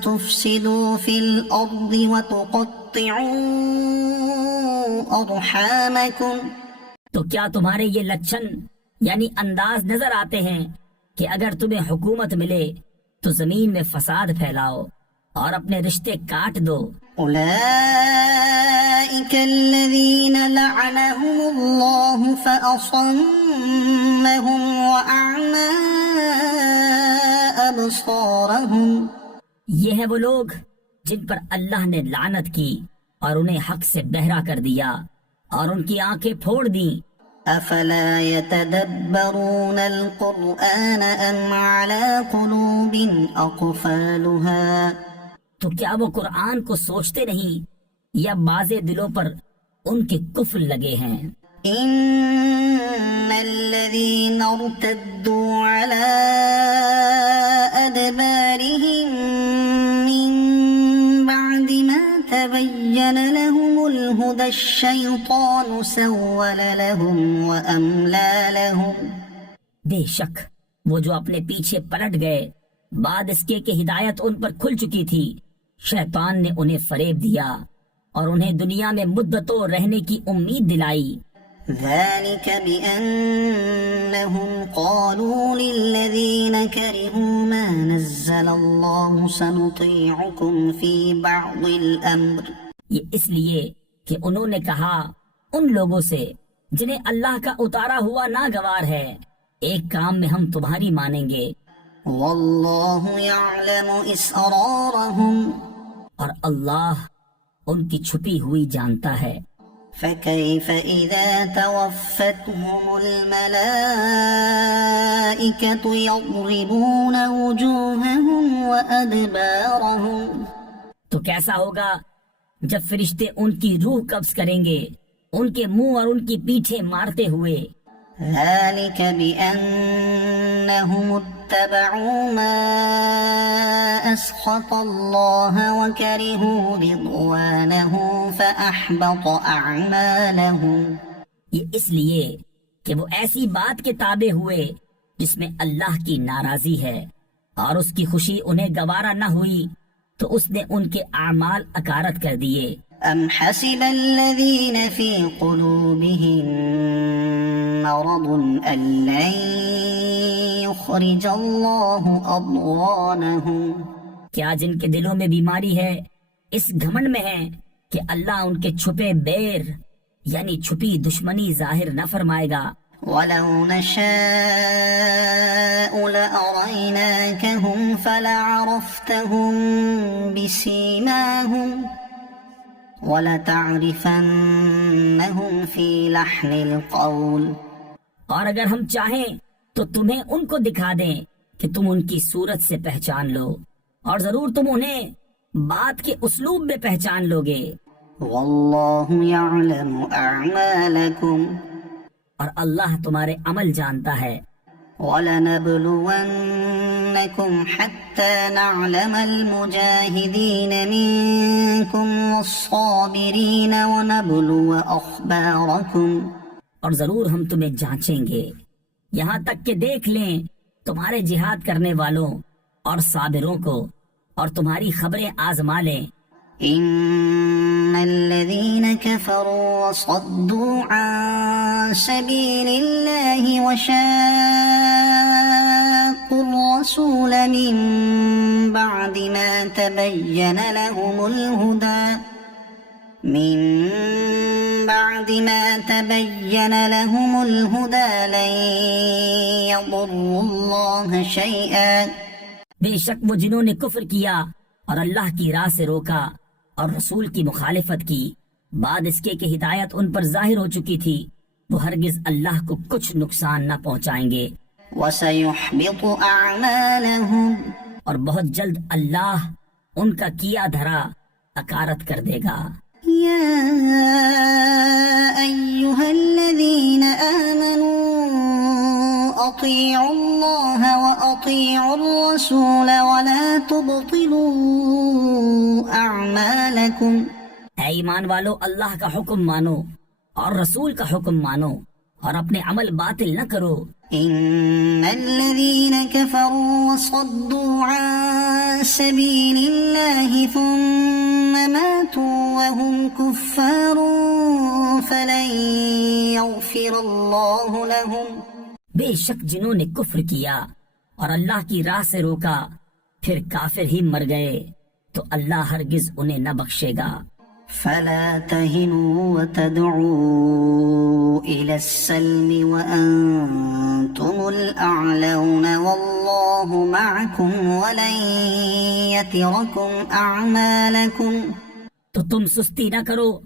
تفسدوا في الأرض وتقطعوا أرحامكم؟ تو کیا تمہارے یہ لچھن یعنی انداز نظر آتے ہیں کہ اگر تمہیں حکومت ملے تو زمین میں فساد پھیلاؤ اور اپنے رشتے کاٹ دو؟ أولئك الذين لعنهم الله فأصمهم وأعمى أبصارهم. یہ ہیں وہ لوگ جن پر اللہ نے لعنت کی اور انہیں حق سے بہرا کر دیا اور ان کی آنکھیں پھوڑ دیں. أفلا يتدبرون القرآن أم على قلوب أقفالها؟ تو کیا وہ قرآن کو سوچتے نہیں یا باز دلوں پر ان کے قفل لگے ہیں؟ إن الذين ارتدوا على أدبارهم من بعد ما تبين لهم الهدى الشيطان سول لهم وأملى لهم. بے شک وہ جو اپنے پیچھے پلٹ گئے بعد اس کے کہ ہدایت ان پر کھل چکی تھی، شیطان نے انہیں فریب دیا اور انہیں دنیا میں مدتوں رہنے کی امید دلائی. ذلك بأنهم قالوا للذين كرهوا ما نزل الله سنطيعكم في بعض الأمر. یہ اس لیے کہ انہوں نے کہا ان لوگوں سے جنہیں اللہ کا اتارا ہوا ناگوار ہے، ایک کام میں ہم تمہاری مانیں گے. والله يعلم إسرارهم. اور اللہ ان کی چھپی ہوئی جانتا ہے. فكيف إذا توفتهم الملائكة يضربون وجوههم وأدبارهم. تو کیسا ہوگا جب فرشتے ان کی روح قبض کریں گے ان کے منہ اور ان کی پیٹھیں مارتے ہوئے. ذلك بأنهم اتبعوا ما أسخط الله وكرهوا رضوانه فأحبط أعمالهم. یہ اس لیے کہ وہ ایسی بات کے تابع ہوئے جس میں اللہ کی ناراضی ہے اور اس کی خوشی انہیں گوارا نہ ہوئی تو اس نے ان کے اعمال اکارت کر دیے. أم حسب الذين في قلوبهم مرض أن لن يخرج الله أضغانهم. کیا جن کے دلوں میں بیماری ہے اس گھمنڈ میں ہے کہ اللہ ان کے چھپے بیر یعنی چھپی دشمنی ظاہر نہ فرمائے گا. ولو نشاء لأريناكهم فلعرفتهم بسيماهم وَلَتَعْرِفَنَّهُمْ فِي لَحْنِ الْقَوْلِ. اور اگر ہم چاہیں تو تمہیں ان کو دکھا دیں کہ تم ان کی صورت سے پہچان لو اور ضرور تم انہیں بات کے اسلوب میں پہچان لوگے. وَاللَّهُ يَعْلَمُ أَعْمَالَكُمْ. اور اللہ تمہارے عمل جانتا ہے. وَلَنَبْلُوَنَّكُمْ حَتَّى نَعْلَمَ الْمُجَاهِدِينَ مِنكُمْ وَالصَّابِرِينَ وَنَبْلُوَ أَخْبَارَكُمْ. اور ضرور ہم تمہیں جانچیں گے یہاں تک کہ دیکھ لیں تمہارے جہاد کرنے والوں اور صابروں کو اور تمہاری خبریں آزما لیں. إن الذين كفروا وصدوا عن سبيل الله وشاقوا الرسول من بعد ما تبين لهم الهدى لن يضروا الله شيئا. بے شک وہ جنہوں نے کفر کیا اور اللہ کی راہ سے روکا اور رسول کی مخالفت کی بعد اس کے کہ ہدایت ان پر ظاہر ہو چکی تھی، وہ ہرگز اللہ کو کچھ نقصان نہ پہنچائیں گے. وَسَيُحْبِطُ أَعْمَالَهُمْ. اور بہت جلد اللہ ان کا کیا دھرا اکارت کر دے گا. يا أيها الذين آمنوا أطيعوا الله وأطيعوا الرسول ولا تبطلوا أعمالكم. اے ایمان والو اللہ کا حکم مانو اور رسول کا حکم مانو اور اپنے عمل باطل نہ کرو. إن الذين كفروا وصدوا عن سبيل الله ثم ماتوا وهم كفار فلن يغفر الله لهم بے شک جنہوں نے کفر کیا اور اللہ کی راہ سے روکا پھر کافر ہی مر گئے تو اللہ ہرگز انہیں نہ بخشے گا۔ فلا تهنوا وتدعوا إلى السلم وأنتم الأعلون والله معكم ولن يتركم أعمالكم۔ تو تم سستی نہ کرو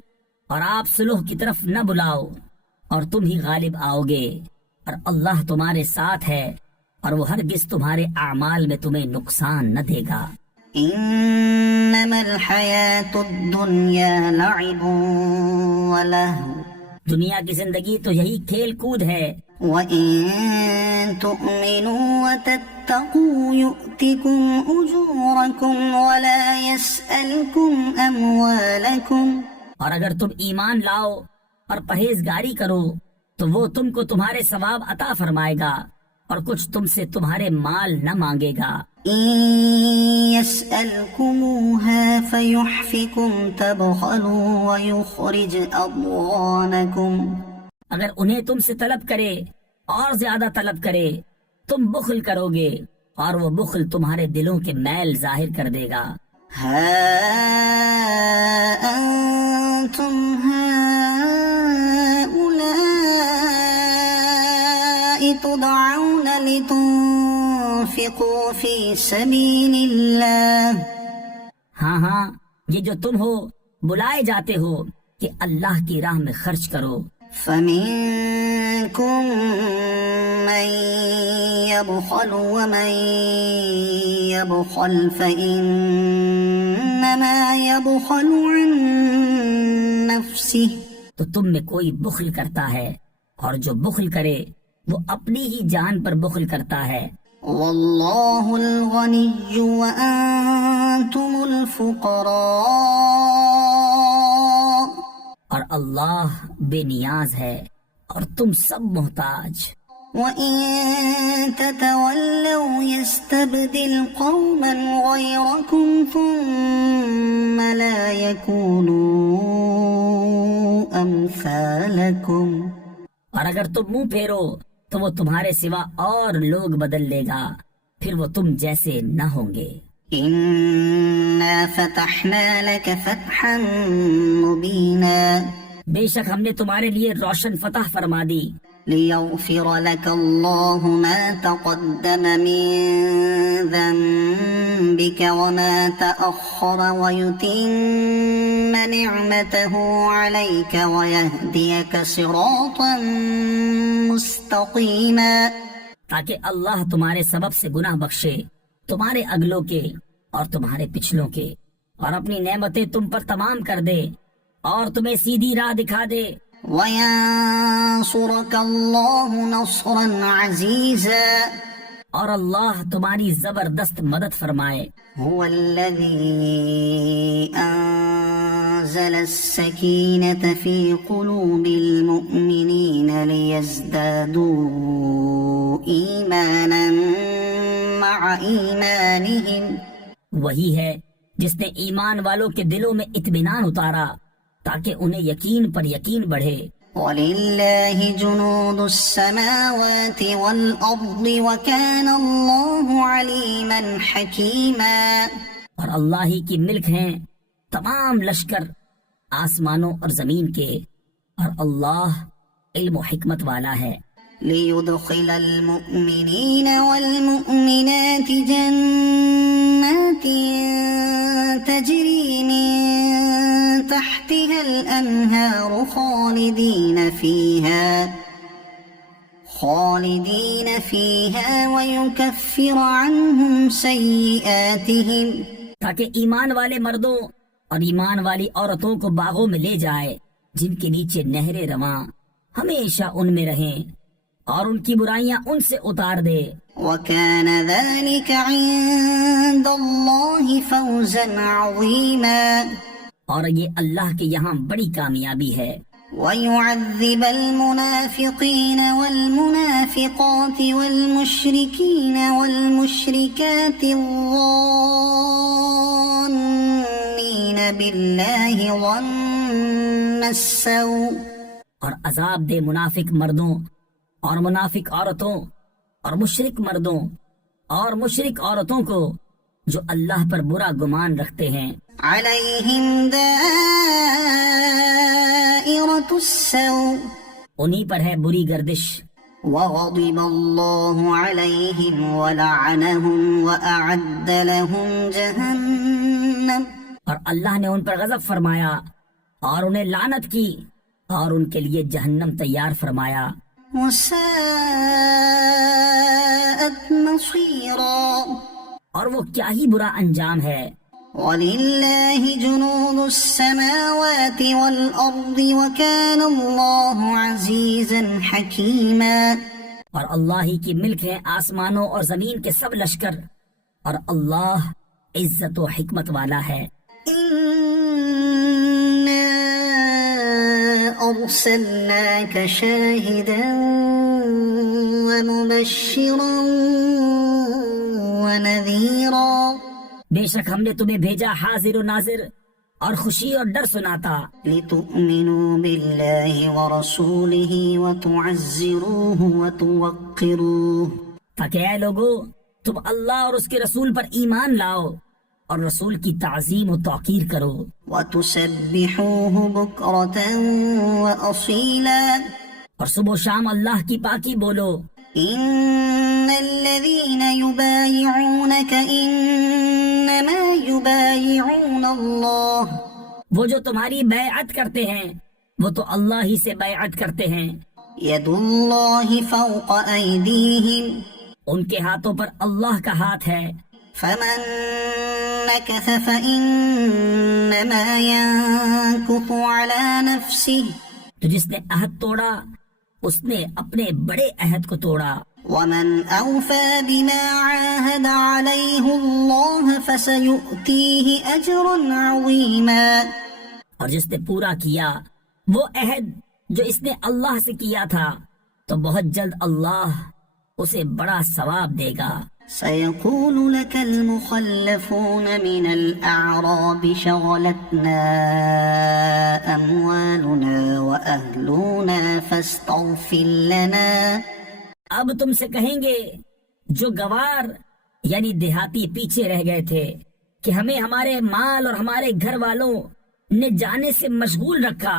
اور آپ صلح کی طرف نہ بلاؤ اور تم ہی غالب آؤ گے، اور اللہ تمہارے ساتھ ہے اور وہ ہرگز تمہارے اعمال میں تمہیں نقصان نہ دے گا۔ إنما الحياة الدنيا لعب ولهو دنیا کی زندگی تو یہی کھیل کود ہے، وإن تؤمنوا وتتقوا يؤتكم أجوركم ولا يسألكم أموالكم۔ اور اگر تم ایمان لاؤ اور پرہیزگاری کرو تو وہ تم کو تمہارے ثواب عطا فرمائے گا اور کچھ تم سے تمہارے مال نہ مانگے گا۔ إن يسألكموها فيحفكم تبخلوا ويخرج أضغانكم۔ اگر انہیں تم سے طلب کرے اور زیادہ طلب کرے تم بخل کرو گے اور وہ بخل تمہارے دلوں کے میل ظاہر کر دے گا۔ ها أنتم هؤلاء تدعون لتنفقوا في سبيل الله۔ ہاں ہاں، یہ جو تم ہو بلائے جاتے ہو کہ اللہ کی راہ میں خرچ کرو، فمنكم من يبخل ومن يبخل فإنما يبخل عن نفسه۔ تو تم میں کوئی بخل کرتا ہے اور جو بخل کرے وہ اپنی ہی جان پر بخل کرتا ہے۔ والله الغني وأنتم الفقراء۔ اور اللہ بے نیاز ہے اور تم سب محتاج۔ وَإِن تَتَوَلَّوْا يَسْتَبْدِلْ قَوْمًا غَيْرَكُمْ ثُمَّ لَا يَكُونُوا أَمْثَالَكُمْ۔ اور اگر تم منہ پھیرو تو وہ تمہارے سوا اور لوگ بدل لے گا، پھر وہ تم جیسے نہ ہوں گے۔ إِنَّا فَتَحْنَا لَكَ فَتْحًا مُبِينًا۔ بے شک ہم نے تمہارے لیے روشن فتح فرما دی، لِيَغْفِرَ لَكَ اللَّهُ مَا تَقَدَّمَ مِن ذَنبِكَ وَمَا تَأَخَّرَ وَيُتِمَّ نِعْمَتَهُ عَلَيْكَ وَيَهْدِيَكَ صِرَاطًا مُسْتَقِيمًا۔ تاکہ اللہ تمہارے سبب سے گناہ بخشے، تمہارے اگلوں کے اور تمہارے پچھلوں کے، اور اپنی نعمتیں تم پر تمام کر دے اور تمہیں سیدھی راہ دکھا دے۔ وَيَنصُرَكَ اللَّهُ نَصْرًا عَزِيزًا۔ اور اللہ تمہاری زبردست مدد فرمائے۔ هُوَ الَّذِي أَنزَلَ السَّكِينَةَ فِي قُلُوبِ الْمُؤْمِنِينَ لِيَزْدَادُوا إِيمَانًا مَعَ إِيمَانِهِمْ۔ وہی ہے جس نے ایمان والوں کے دلوں میں اطمینان اتارا تاکہ انہیں یقین پر یقین بڑھے۔ وَلِلَّهِ جُنُودُ السَّمَاوَاتِ وَالْأَرْضِ وَكَانَ اللَّهُ عَلِيمًا حَكِيمًا۔ اور اللہ ہی کی ملک ہیں تمام لشکر آسمانوں اور زمین کے، اور اللہ علم و حکمت والا ہے۔ لِيُدْخِلَ الْمُؤْمِنِينَ وَالْمُؤْمِنَاتِ جَنَّاتٍ تَجْرِي مِن تحتها الأنهار خالدين فيها ويكفر عنهم سيئاتهم۔ تاکہ ایمان والے مردوں اور ایمان والی عورتوں کو باغوں میں لے جائے جن کے نیچے نہریں رواں، ہمیشہ ان میں رہیں اور ان کی برائیاں ان سے اتار دے۔ وَكَانَ ذَلِكَ عِندَ اللَّهِ فَوْزًا عَظِيمًا۔ اور یہ اللہ کے یہاں بڑی کامیابی ہے۔ ويعذب المنافقين والمنافقات والمشركين والمشركات الظانين بالله ظن السوء، اور عذاب دے منافق مردوں اور منافق عورتوں اور مشرک مردوں اور مشرک عورتوں کو جو اللہ پر برا گمان رکھتے ہیں، عليهم دائرة السوء، انہی پر ہے بری گردش، وغضب الله عليهم ولعنهم وأعد لهم جهنم، اور اللہ نے ان پر غضب فرمایا اور انہیں لعنت کی اور ان کے لیے جہنم تیار فرمایا، وساءت مصيرا، اور وہ کیا ہی برا انجام ہے۔ ولله جنود السماوات والأرض وكان الله عزيزا حكيما، اور اللہ ہی کی ملک ہے آسمانوں اور زمین کے سب لشکر، اور اللہ عزت و حکمت والا ہے۔ إنا أرسلناك شاهدا ومبشرا ونذيرا، بے شک ہم نے تمہیں بھیجا حاضر و ناظر اور خوشی اور ڈر سناتا، لتؤمنوا بالله ورسوله وتعزروه وتوقروه، تاکہ اے لوگو تم اللہ اور اس کے رسول پر ایمان لاؤ اور رسول کی تعظیم و توقیر کرو، وتسبحوه بكرة وأصيلا، اور صبح و شام اللہ کی پاکی بولو۔ إن الذين يبايعونك إنما يبايعون الله، وہ جو تمہاری بیعت کرتے ہیں وہ تو اللہ ہی سے بیعت کرتے ہیں، يد الله فوق أيديهم، ان کے ہاتھوں پر اللہ کا ہاتھ ہے، فمن نكث فإنما ينكث على نفسه، تو جس نے عہد توڑا اس نے اپنے بڑے عہد کو توڑا، ومن أوفى بما عاهد عليه الله فسيؤتيه أجرا عظيما، اور جس نے پورا کیا وہ عہد جو اس نے اللہ سے کیا تھا تو بہت جلد اللہ اسے بڑا ثواب دے گا۔ سيقول لك المخلفون من الأعراب شغلتنا أموالنا وأهلنا فاستغفر لنا، اب تم سے کہیں گے جو گوار یعنی دیہاتی پیچھے رہ گئے تھے کہ ہمیں ہمارے مال اور ہمارے گھر والوں نے جانے سے مشغول رکھا،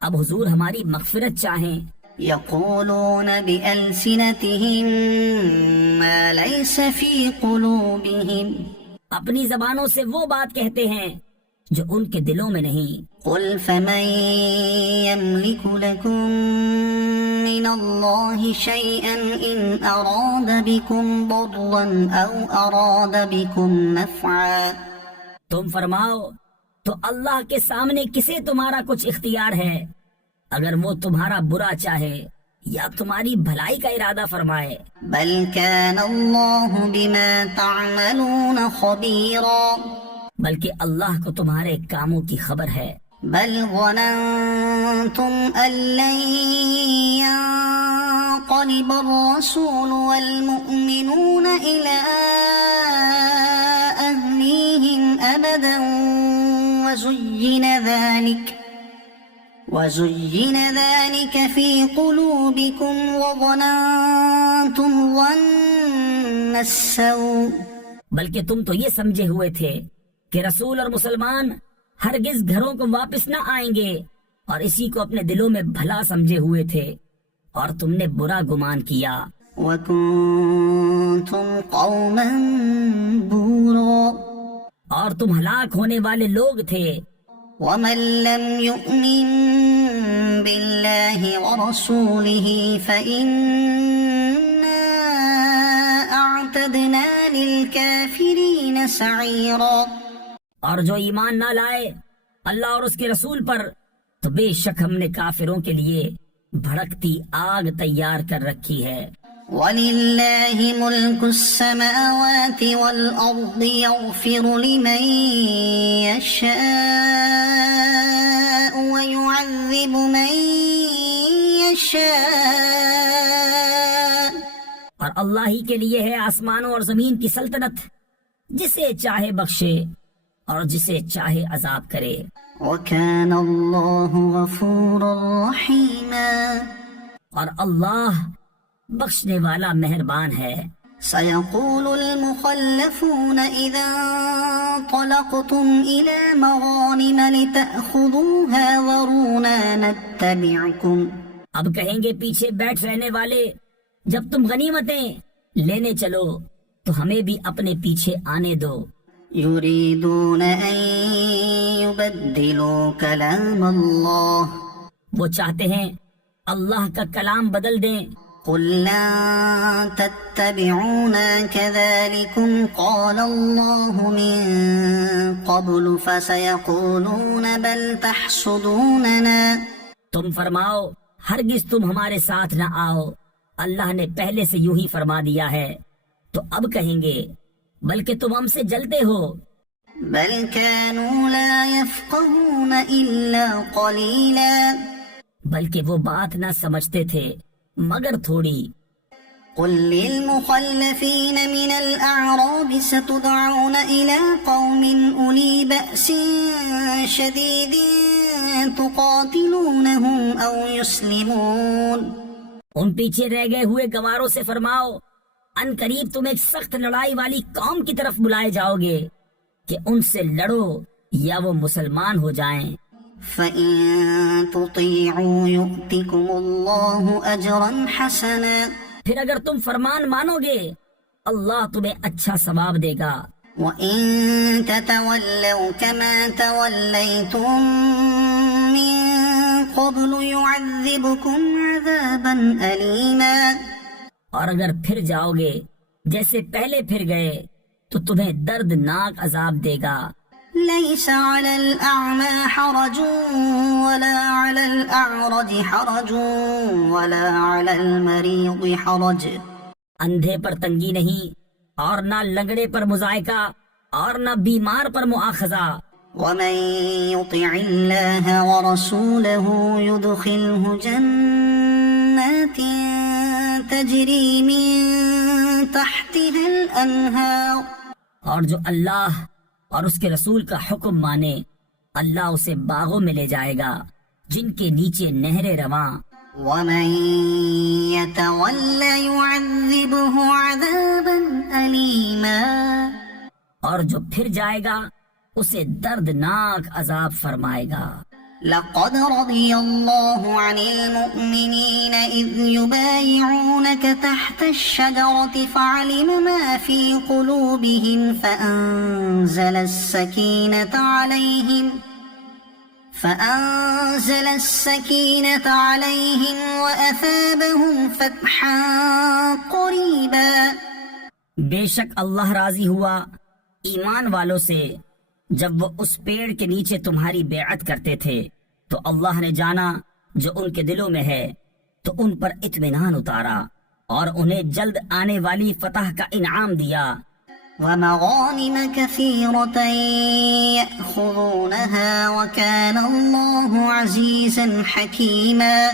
اب حضور ہماری مغفرت چاہیں۔ يقولون بألسنتهم ما ليس في قلوبهم، اپنی زبانوں سے وہ بات کہتے ہیں جو ان کے دلوں میں نہیں۔ قل فمن يملك لكم من الله شيئا إن أراد بكم ضرا أو أراد بكم نفعا، تم فرماؤ تو اللہ کے سامنے کسے تمہارا کچھ اختیار ہے اگر وہ تمہارا برا چاہے یا تمہاری بھلائی کا ارادہ فرمائے۔ بل كان الله بما تعملون خبيرا، بلکہ اللہ کو تمہارے کاموں کی خبر ہے۔ بل ظننتم أن لن ينقلب الرسول والمؤمنون إلى أهليهم أبدا وزين ذلك في قلوبكم وظننتم ظن السوء، بلکہ تم تو یہ سمجھے ہوئے تھے کہ رسول اور مسلمان ہرگز گھروں کو واپس نہ آئیں گے، اور اسی کو اپنے دلوں میں بھلا سمجھے ہوئے تھے اور تم نے برا گمان کیا۔ وَكُنْتُمْ قَوْمًا بُورًا، اور تم ہلاک ہونے والے لوگ تھے۔ وَمَن لَّمْ يُؤْمِن بِاللَّهِ وَرَسُولِهِ فَإِنَّا أَعْتَدْنَا لِلْكَافِرِينَ سَعِيرًا، اور جو ایمان نہ لائے اللہ اور اس کے رسول پر تو بے شک ہم نے کافروں کے لیے بھڑکتی آگ تیار کر رکھی ہے۔ وَلِلَّهِ مُلْكُ السَّمَاوَاتِ وَالْأَرْضِ يَغْفِرُ لِمَن يَشَاءُ ويعذب من يشاء اور اللہ ہی کے لیے ہے آسمانوں اور زمین کی سلطنت، جسے چاہے بخشے اور جسے چاہے عذاب کرے۔ وكان الله غفورا رحيما اور اللہ بخشنے والا مہربان ہے۔ سيقول المخلفون إذا انطلقتم إلى مغانم لتأخذوها ذرونا نتبعكم اب کہیں گے پیچھے بیٹھ رہنے والے، جب تم غنیمتیں لینے چلو تو ہمیں بھی اپنے پیچھے آنے دو۔ يريدون أن يبدلوا كلام الله وہ چاہتے ہیں اللہ کا کلام بدل دیں۔ قل لن تتبعونا كذلكم قال الله من قبل فسيقولون بل تحسدوننا تم فرماؤ ہرگز تم ہمارے ساتھ نہ آؤ، اللہ نے پہلے سے یوں ہی فرما دیا ہے۔ تو اب کہیں گے بلکہ تم ہم سے جلتے ہو۔ بل كانوا لا يفقهون إلا قليلا بلکہ وہ بات نہ سمجھتے تھے مگر تھوڑی۔ قل للمخلفين من الأعراب ستدعون إلى قوم أولي بأس شديد تقاتلونهم أو يسلمون ان پیچھے رہ گئے ہوئے گواروں سے فرماؤ ان قریب تم ایک سخت لڑائی والی قوم کی طرف بلائے جاؤ گے کہ ان سے لڑو یا وہ مسلمان ہو جائیں۔ فَإِن تُطِيعُوا يُؤْتِكُمُ اللَّهُ أَجْرًا حَسَنًا پھر اگر تم فرمان مانو گے اللہ تمہیں اچھا ثواب دے گا۔ وَإِن تَتَوَلَّوْا كَمَا تَوَلَّيْتُم مِّن قَبْلُ يُعَذِّبْكُمْ عَذَابًا أَلِيمًا اور اگر پھر جاؤ گے جیسے پہلے پھر گئے تو تمہیں دردناک عذاب دے گا۔ لَيْسَ عَلَى الْأَعْمَى حَرَجٌ وَلَا عَلَى الْأَعْرَجِ حَرَجٌ وَلَا عَلَى الْمَرِيضِ حَرَجٌ اندھے پر تنگی نہیں اور نہ لنگڑے پر مذائقہ اور نہ بیمار پر مؤاخذہ۔ وَمَن يُطِعِ اللَّهَ وَرَسُولَهُ يُدْخِلْهُ جَنَّاتٍ تَجْرِي مِن تَحْتِهَا الْأَنْهَارُ اور جو اللہ اور اس کے رسول کا حکم مانے اللہ اسے باغوں میں لے جائے گا جن کے نیچے نہریں رواں۔ وَمَن يَتَوَلَّ يُعَذِّبْهُ عَذَابًا أَلِيمًا اور جو پھر جائے گا اسے دردناک عذاب فرمائے گا۔ لَقَدْ رَضِيَ اللَّهُ عَنِ الْمُؤْمِنِينَ إِذْ يُبَايِعُونَكَ تَحْتَ الشَّجَرَةِ فَعَلِمَ مَا فِي قُلُوبِهِمْ فَأَنزَلَ السَّكِينَةَ عَلَيْهِمْ وَأَثَابَهُمْ فَتْحًا قَرِيبًا بے شک اللہ راضی ہوا ایمان والوں سے جب وہ اس پیڑ کے نیچے تمہاری بیعت کرتے تھے، تو اللہ نے جانا جو ان کے دلوں میں ہے تو ان پر اطمینان اتارا اور انہیں جلد آنے والی فتح کا انعام دیا۔ وَمَغَانِمَ كَثِيرَةً يَأْخُذُونَهَا وَكَانَ اللَّهُ عَزِيزًا حَكِيمًا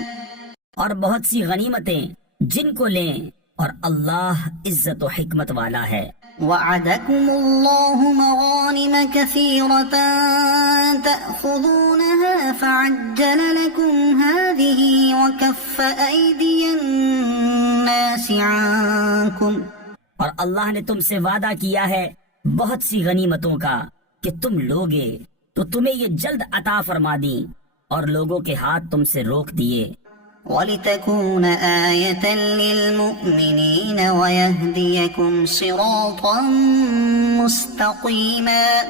اور بہت سی غنیمتیں جن کو لیں اور اللہ عزت و حکمت والا ہے۔ وَعَدَكُمُ اللَّهُ مَغَانِمَ كَثِيرَةً تَأْخُذُونَهَا فَعَجَّلَ لَكُمْ هَٰذِهِ وَكَفَّ أَيْدِيَ النَّاسِ عَنكُمْ اور اللہ نے تم سے وعدہ کیا ہے بہت سی غنیمتوں کا کہ تم لوگے تو تمہیں یہ جلد عطا فرما دی اور لوگوں کے ہاتھ تم سے روک دیے۔ وَلِتَكُونَ آيَةً لِّلْمُؤْمِنِينَ وَيَهْدِيَكُمْ صِرَاطًا مُسْتَقِيمًا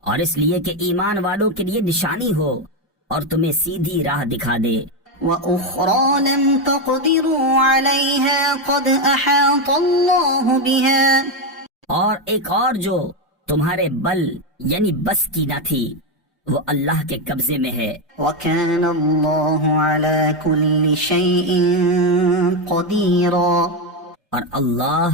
اور اس لیے کہ ایمان والوں کے لیے نشانی ہو اور تمہیں سیدھی راہ دکھا دے۔ وَأُخْرَىٰ لَمْ تَقْدِرُوا عَلَيْهَا قَدْ أَحَاطَ اللَّهُ بِهَا اور ایک اور جو تمہارے بل یعنی بس کی نہ تھی وہ اللہ کے قبضے میں ہے۔ وَكَانَ اللَّهُ عَلَىٰ كُلِّ شَيْءٍ قَدِيرًا اور اللہ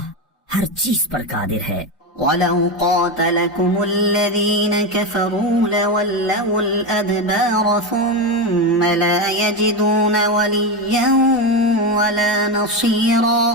ہر چیز پر قادر ہے۔ ولو قاتلكم الذين كفروا لولوا الأدبار ثم لا يجدون وليا ولا نصيرا۔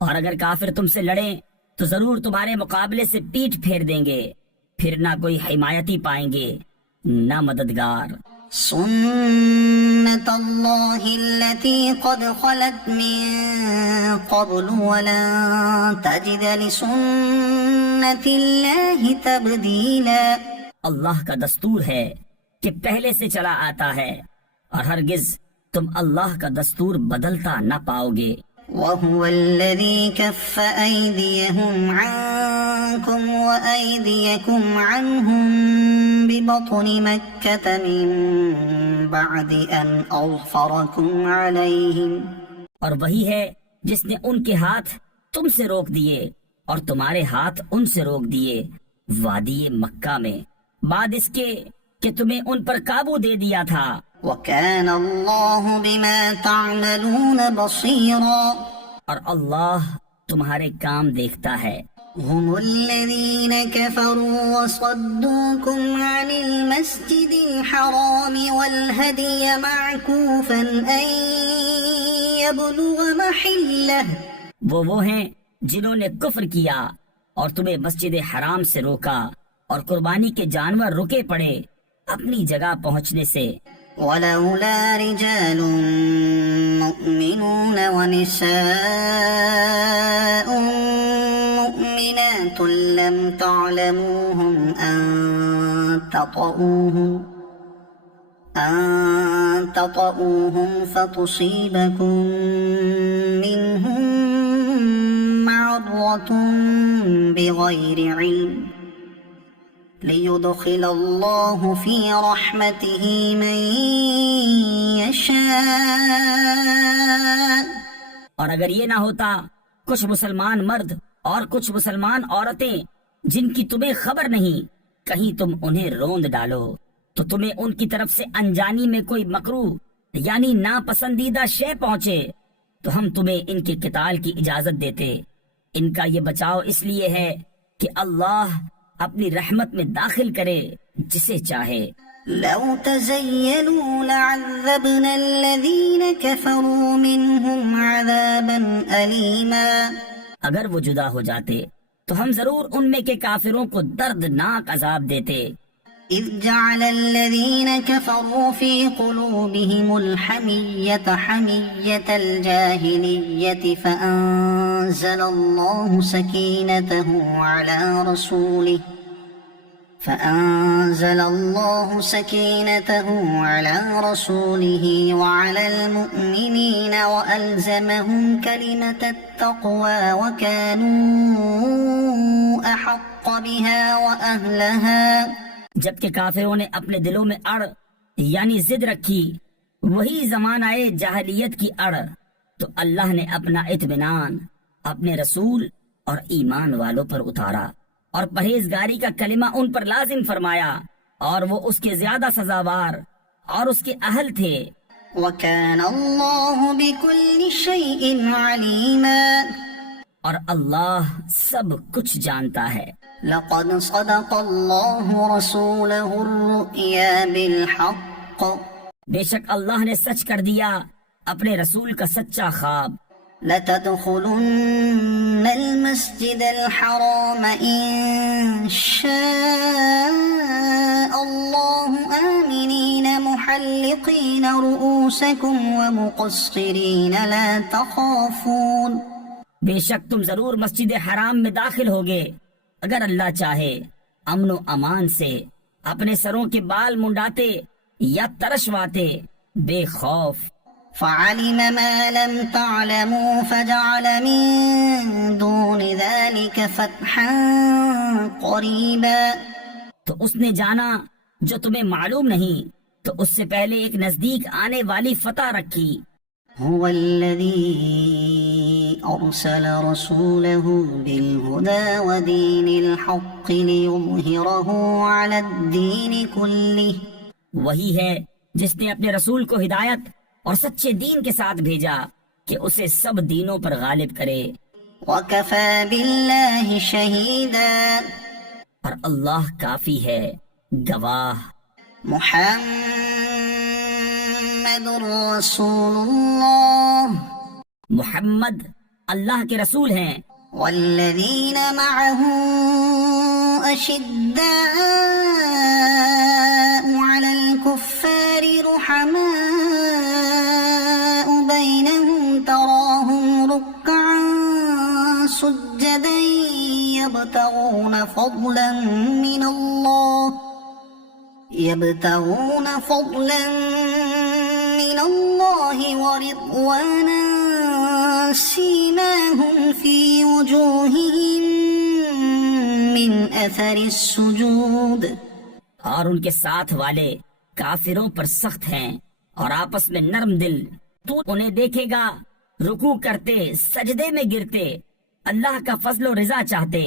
اور اگر کافر تم سے لڑیں تو ضرور تمہارے مقابلے سے پیٹھ پھیر دیں گے، پھر نہ کوئی حمایتی پائیں گے نہ مددگار۔ سنة الله التي قد خلت من قبل ولن تجد لسنة الله تبديلا۔ اللہ کا دستور ہے کہ پہلے سے چلا آتا ہے، اور ہرگز تم اللہ کا دستور بدلتا نہ پاؤ گے۔ وهو الذي كف أيديهم عنكم وأيديكم عنهم ببطن مكة من بعد أن أظفركم عليهم۔ اور وہی ہے جس نے ان کے ہاتھ تم سے روک دیے اور تمہارے ہاتھ ان سے روک دیے وادی مکہ میں، بعد اس کے کہ تمہیں ان پر قابو دے دیا تھا۔ وَكَانَ اللَّهُ بِمَا تَعْمَلُونَ بَصِيرًا۔ اور اللہ تمہارے کام دیکھتا ہے۔ هُمُ الَّذِينَ كَفَرُوا وَصَدُّوكُمْ عَنِ الْمَسْجِدِ الْحَرَامِ وَالْهَدْيَ مَعْكُوفًا أَن يَبْلُغَ مَحِلَّهُ۔ وہ ہیں جنہوں نے کفر کیا اور تمہیں مسجد حرام سے روکا، اور قربانی کے جانور رکے پڑے اپنی جگہ پہنچنے سے۔ ولولا رجال مؤمنون ونساء مؤمنات لم تعلموهم أن تطؤوهم فتصيبكم منهم معرة بغير علم ليدخل الله في رحمته من يشاء۔ اور اگر یہ نہ ہوتا کچھ مسلمان مرد اور کچھ مسلمان عورتیں جن کی تمہیں خبر نہیں، کہیں تم انہیں روند ڈالو تو تمہیں ان کی طرف سے انجانی میں کوئی مکروہ یعنی ناپسندیدہ شے پہنچے تو ہم تمہیں ان کے قتال کی اجازت دیتے۔ ان کا یہ بچاؤ اس لیے ہے کہ اللہ اپنی رحمت میں داخل کرے جسے چاہے۔ لو تزينوا لعذبنا الذين كفروا منهم عذابا أليما۔ اگر وہ جدا ہو جاتے تو ہم ضرور ان میں کے کافروں کو دردناک عذاب دیتے۔ إذ جعل الذين كفروا في قلوبهم الحمية حمية الجاهلية فأنزل الله سكينته على رسوله وعلى المؤمنين وألزمهم كلمة التقوى وكانوا أحق بها وأهلها۔ جبکہ کافروں نے اپنے دلوں میں اڑ یعنی ضد رکھی، وہی زمانہ جاہلیت کی اڑ، تو اللہ نے اپنا اطمینان اپنے رسول اور ایمان والوں پر اتارا اور پرہیزگاری کا کلمہ ان پر لازم فرمایا، اور وہ اس کے زیادہ سزاوار اور اس کے اہل تھے۔ وَكَانَ اللَّهُ بِكُلِّ شَيْءٍ عَلِيمًا۔ اور اللہ سب کچھ جانتا ہے۔ لَقَدْ صَدَقَ اللَّهُ رَسُولَهُ الرُّؤْيَا بِالْحَقِّ۔ بے شک اللہ نے سچ کر دیا اپنے رسول کا سچا خواب۔ لَتَدْخُلُنَّ الْمَسْجِدَ الْحَرَامَ إِن شَاءَ اللَّهُ آمِنِينَ مُحَلِّقِينَ رُؤُوسَكُمْ وَمُقَصِّرِينَ لَا تَخَافُونَ۔ بے شک تم ضرور مسجد حرام میں داخل ہوگے اگر اللہ چاہے، امن و امان سے، اپنے سروں کے بال منڈاتے یا ترشواتے، بے خوف۔ فَعَلِمَ مَا لَمْ تَعْلَمُوا فَجَعَلَ مِن دُونِ ذَلِكَ فَتْحًا قَرِيبًا۔ تو اس نے جانا جو تمہیں معلوم نہیں، تو اس سے پہلے ایک نزدیک آنے والی فتح رکھی۔ هو الذي أرسل رسوله بالهدى ودين الحق ليظهره على الدين كله۔ وہی ہے جس نے اپنے رسول کو ہدایت اور سچے دین کے ساتھ بھیجا کہ اسے سب دینوں پر غالب کرے۔ وكفى بالله شهيدا. اور اللہ کافی ہے گواہ. محمد رسول الله محمد اللہ کے رسول ہیں. والذين معه أشداء على الكفار رحماء بينهم تراهم ركعا سجدا يبتغون فضلا من الله ورضوانا سيماهم في وجوههم من أثر السجود. اور ان کے ساتھ والے کافروں پر سخت ہیں اور آپس میں نرم دل. تو انہیں دیکھے گا رکوع کرتے سجدے میں گرتے اللہ کا فضل و رضا چاہتے.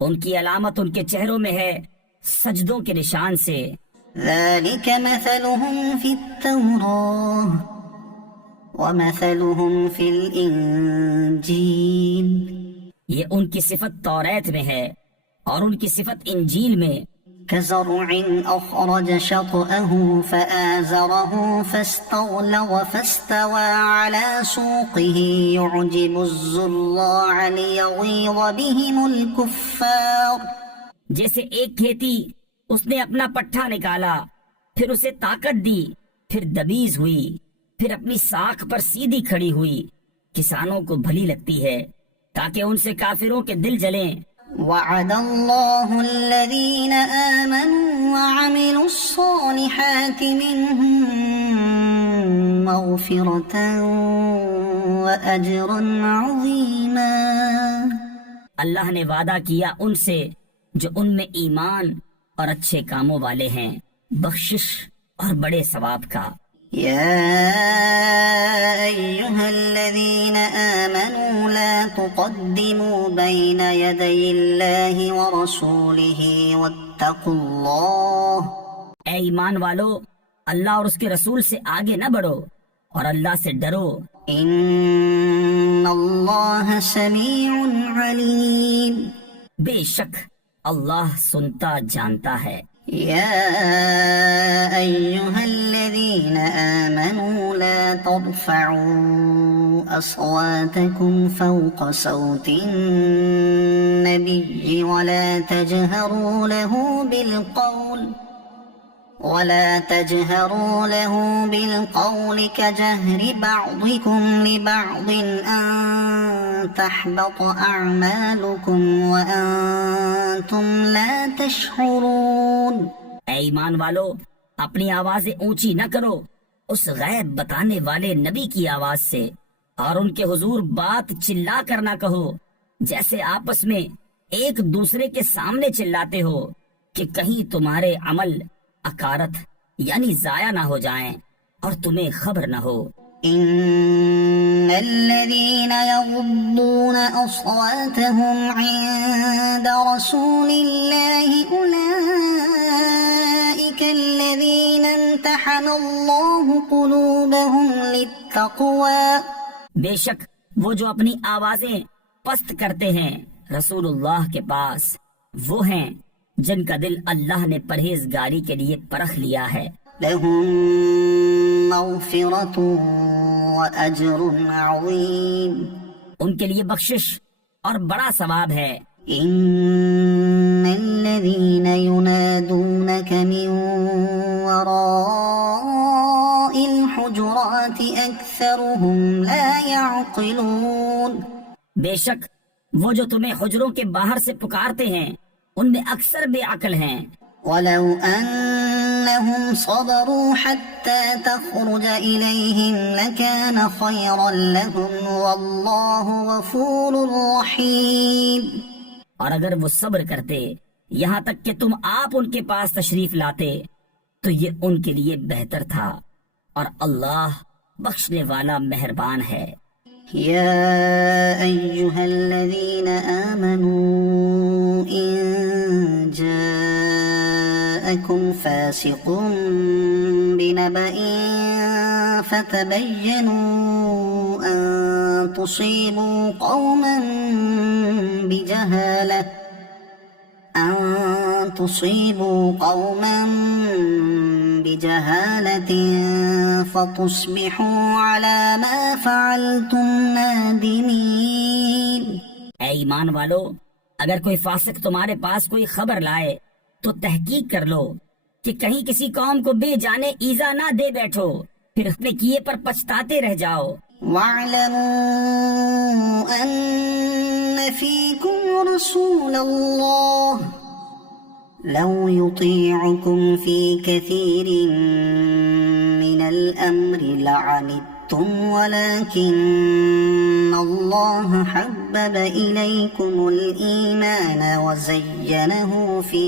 ان کی علامت ان کے چہروں میں ہے سجدوں کے نشان سے. ذلك مثلهم في التوراة ومثلهم في الإنجيل. یہ ان کی صفت توریت میں ہے اور ان کی صفت انجیل میں. كزرع أخرج شطأه فآزره فاستغلظ فاستوى على سوقه يعجب الزراع ليغيظ بهم الكفار. جیسے ایک کھیتی اس نے اپنا پٹھا نکالا، پھر اسے طاقت دی، پھر دبیز ہوئی، پھر اپنی ساکھ پر سیدھی کھڑی ہوئی، کسانوں کو بھلی لگتی ہے تاکہ ان سے کافروں کے دل جلیں. وعد الله الذين آمنوا وعملوا الصالحات منهم مغفرة وأجرا عظيما. اللہ نے وعدہ کیا ان سے جو ان میں ایمان اور اچھے کاموں والے ہیں، بخشش اور بڑے ثواب کا. يا أيها الذين آمنوا لا تقدموا بين يدي الله ورسوله واتقوا الله. اے ایمان والو، اللہ اور اس کے رسول سے آگے نہ بڑھو اور اللہ سے ڈرو. إن الله سميع عليم. بے شک اللہ سنتا جانتا ہے. يا أيها الذين آمنوا لا ترفعوا أصواتكم فوق صوت النبي ولا تجهروا له بالقول كجهر بعضكم لبعض أن تحبط أعمالكم وأنتم لا تشعرون. اے ایمان والو، اپنی آوازیں اونچی نہ کرو اس غیب بتانے والے نبی کی آواز سے، اور ان کے حضور بات چلا کر نہ کہو جیسے آپس میں ایک دوسرے کے سامنے چلاتے ہو کہ کہیں تمہارے عمل اکارت یعنی ضائع نہ ہو جائیں اور تمہیں خبر نہ ہو. إن الذين يغضون أصواتهم عند رسول الله أولئك الذين امتحن الله قلوبهم للتقوى. بے شک وہ جو اپنی آوازیں پست کرتے ہیں رسول اللہ کے پاس، وہ ہیں جن کا دل اللہ نے پرہیزگاری کے لیے پرکھ لیا ہے. لهم مغفرة وأجر عظيم. ان کے لیے بخشش اور بڑا ثواب ہے. إن الذين ينادونك من وراء الحجرات أكثرهم لا يعقلون. بے شک وہ جو تمہیں حجروں کے باہر سے پکارتے ہیں ان میں اکثر بے عقل ہیں. ولو أنهم صبروا حتى تخرج إليهم لكان خيرا لهم والله غفور رحيم. اور اگر وہ صبر کرتے یہاں تک کہ تم آپ ان کے پاس تشریف لاتے تو یہ ان کے لیے بہتر تھا، اور اللہ بخشنے والا مہربان ہے. يا أيها الذين آمنوا إن جاءكم فاسق بنبأ فتبينوا أن تصيبوا قوما بجهالة فتصبحوا على ما فعلتم نادمين۔ اے ایمان والو، اگر کوئی فاسق تمہارے پاس کوئی خبر لائے تو تحقیق کر لو کہ کہیں کسی قوم کو بے جانے ایذا نہ دے بیٹھو، پھر اپنے کیے پر پچھتاتے رہ جاؤ۔ وَاعْلَمُوا أَنَّ فِيكُمْ رَسُولَ اللَّهِ لَوْ يُطِيعُكُمْ فِي كَثِيرٍ مِّنَ الْأَمْرِ لَعَنِتُّمْ وَلَكِنَّ اللَّهَ حَبَّبَ إِلَيْكُمُ الْإِيمَانَ وَزَيَّنَهُ في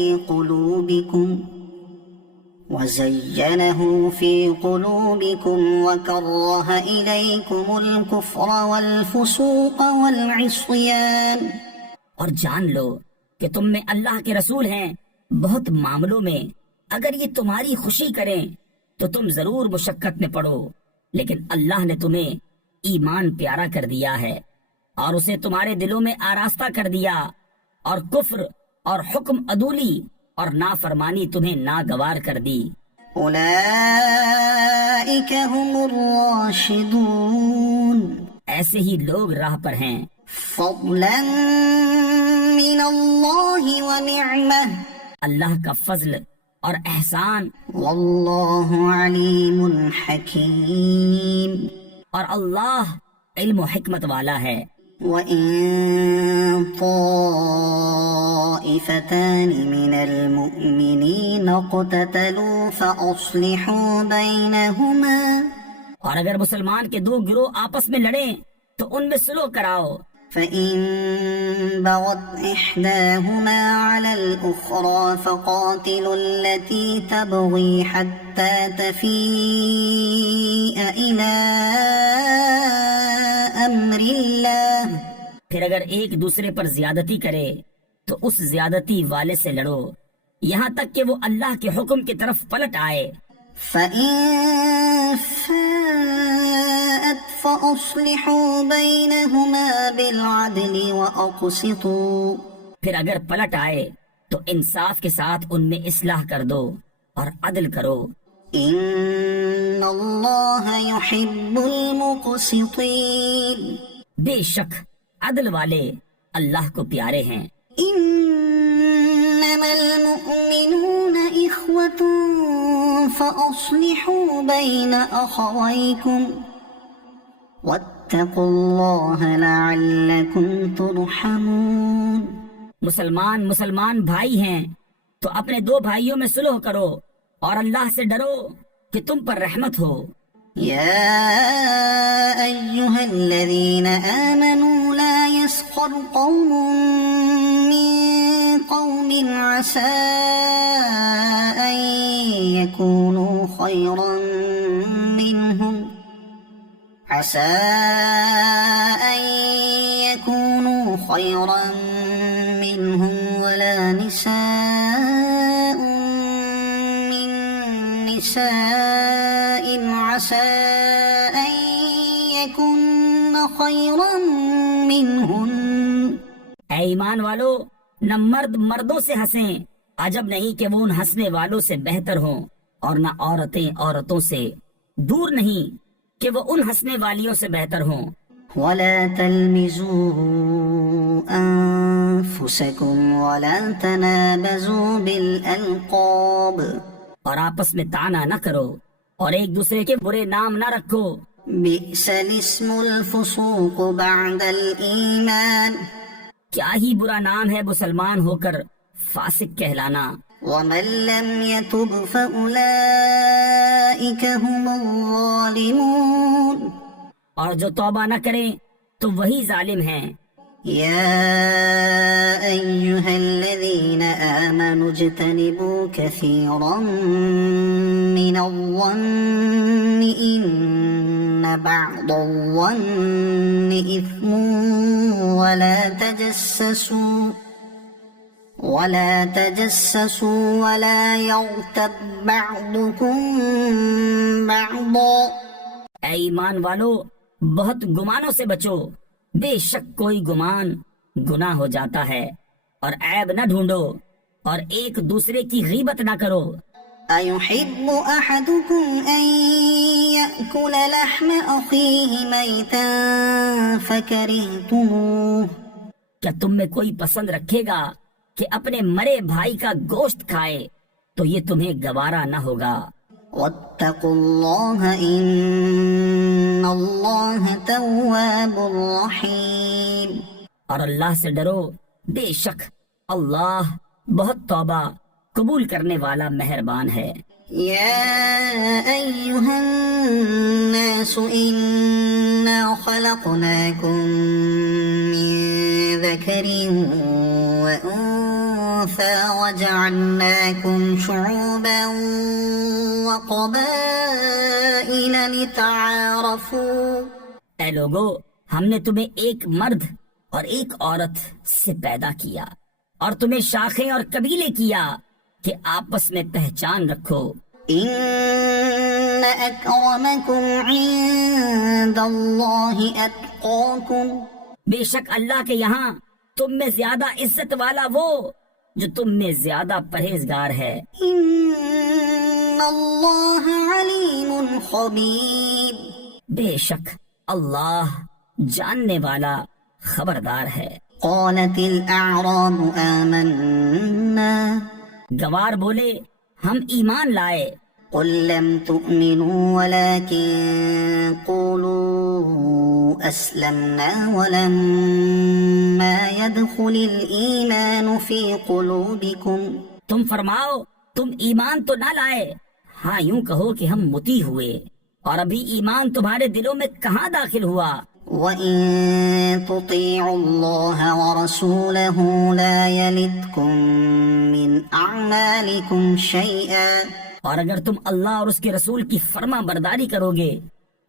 قلوبكم وكره إليكم الكفر والفسوق والعصيان۔ اور جان لو کہ تم میں اللہ کے رسول ہیں، بہت معاملوں میں اگر یہ تمہاری خوشی کریں تو تم ضرور مشقت میں پڑو، لیکن اللہ نے تمہیں ایمان پیارا کر دیا ہے اور اسے تمہارے دلوں میں آراستہ کر دیا، اور کفر اور حکم عدولی اور نافرمانی تمہیں ناگوار کر دی۔ اولئک هم الراشدون، ایسے ہی لوگ راہ پر ہیں۔ فضلا من اللہ ونعمہ، اللہ کا فضل اور احسان، واللہ علیم حکیم، اور اللہ علم و حکمت والا ہے۔ وَإِن طَائِفَتَانِ مِنَ الْمُؤْمِنِينَ اقْتَتَلُوا فَأَصْلِحُوا بَيْنَهُمَا، اور اگر مسلمان کے دو گروہ آپس میں لڑیں تو ان میں صلح کراؤ۔ فَإِن بَغَتْ إِحْدَاهُمَا عَلَى الْأُخْرَى فَقَاتِلُوا الَّتِي تَبْغِي حَتَّى تَفِيءَ إِلَى أَمْرِ اللَّهِ، پھر اگر ایک دوسرے پر زیادتی کرے تو اس زیادتی والے سے لڑو یہاں تک کہ وہ اللہ کے حکم کی طرف پلٹ آئے۔ فَإِن فَاءَتْ فَأَصْلِحُوا بَيْنَهُمَا بِالْعَدْلِ وَأَقْسِطُوا، پھر اگر پلٹ آئے تو انصاف کے ساتھ ان میں اصلاح کر دو اور عدل کرو۔ إِنَّ اللَّهَ يُحِبُّ الْمُقْسِطِينَ، بے شک عدل والے اللہ کو پیارے ہیں۔ إِنَّمَا الْمُؤْمِنُونَ إِخْوَةٌ فَأَصْلِحُوا بَيْنَ أَخَوَيْكُمْ وَاتَّقُوا اللَّهَ لَعَلَّكُمْ تُرْحَمُونَ۔ مسلمان بھائی ہیں تو اپنے دو بھائیوں میں صلح کرو اور اللہ سے ڈرو کہ تم پر رحمت ہو۔ يا أيها الذين آمنوا لا يسخر قوم من قوم عسى أن يكونوا خيرا منهم ولا نساء من نساء عسى أن يكن خيرا منهن۔ اے ایمان والو، نہ مرد مردوں سے ہنسیں، عجب نہیں کہ وہ ان ہنسنے والوں سے بہتر ہوں، اور نہ عورتیں عورتوں سے دور نہیں کہ وہ ان ہنسنے والیوں سے بہتر ہوں۔ ولا تلمزوا أنفسكم ولا تنابزوا بالألقاب، اور آپس میں طعنہ نہ کرو اور ایک دوسرے کے برے نام نہ رکھو۔ بئس الاسم الفسوق بعد الإيمان، کیا ہی برا نام ہے مسلمان ہو کر فاسق کہلانا۔ ومن لم يتب فأولئك هم الظالمون، اور جو توبہ نہ کریں تو وہی ظالم ہیں۔ يا أيها الذين آمنوا اجتنبوا كثيرا من الظن إن بعض الظن إثم ولا تجسسوا ولا يغتب بعضكم بعضا۔ اے ایمان والو، بہت گمانوں سے بچو، بے شک کوئی گمان گناہ ہو جاتا ہے، اور عیب نہ ڈھونڈو، اور ایک دوسرے کی غیبت نہ کرو۔ أيحب أحدكم أن يأكل لحم أخيه ميتا فكرهتموه؟ کیا تم میں کوئی پسند رکھے گا کہ اپنے مرے بھائی کا گوشت کھائے تو یہ تمہیں گوارا نہ ہوگا۔ واتقوا الله إن الله تواب رحيم۔ اور اللہ سے ڈرو، بے شک اللہ بہت توبہ قبول کرنے والا مہربان ہے۔ يا أيها الناس إنا خلقناكم من ذكر وأنثى وجعلناكم شعوبا وقبائل لتعارفوا۔ اے لوگو، ہم نے تمہیں ایک مرد اور ایک عورت سے پیدا کیا، اور تمہیں شاخیں اور قبیلے کیا کہ آپس میں پہچان رکھو۔ إن أكرمكم عند الله أتقاكم۔ بے شک اللہ کے یہاں تم میں زیادہ عزت والا وہ جو تم میں زیادہ پرہیزگار ہے۔ إن الله عليم خبير۔ بے شک اللہ جاننے والا خبردار ہے۔ قالت الأعراب آمنا گوار بولے ہم ایمان لائے۔ قل لم تؤمنوا ولكن قولوا أسلمنا ولما يدخل الإيمان في قلوبكم۔ تم فرماؤ تم ایمان تو نہ لائے، ہاں یوں کہو کہ ہم مطیع ہوئے، اور ابھی ایمان تمہارے دلوں میں کہاں داخل ہوا۔ وَإِن تُطِيعُوا اللَّهَ وَرَسُولَهُ لَا يَلِتْكُم مِّنْ أَعْمَالِكُمْ شَيْئًا۔ اور اگر تم اللہ اور اس کے رسول کی فرما برداری کرو گے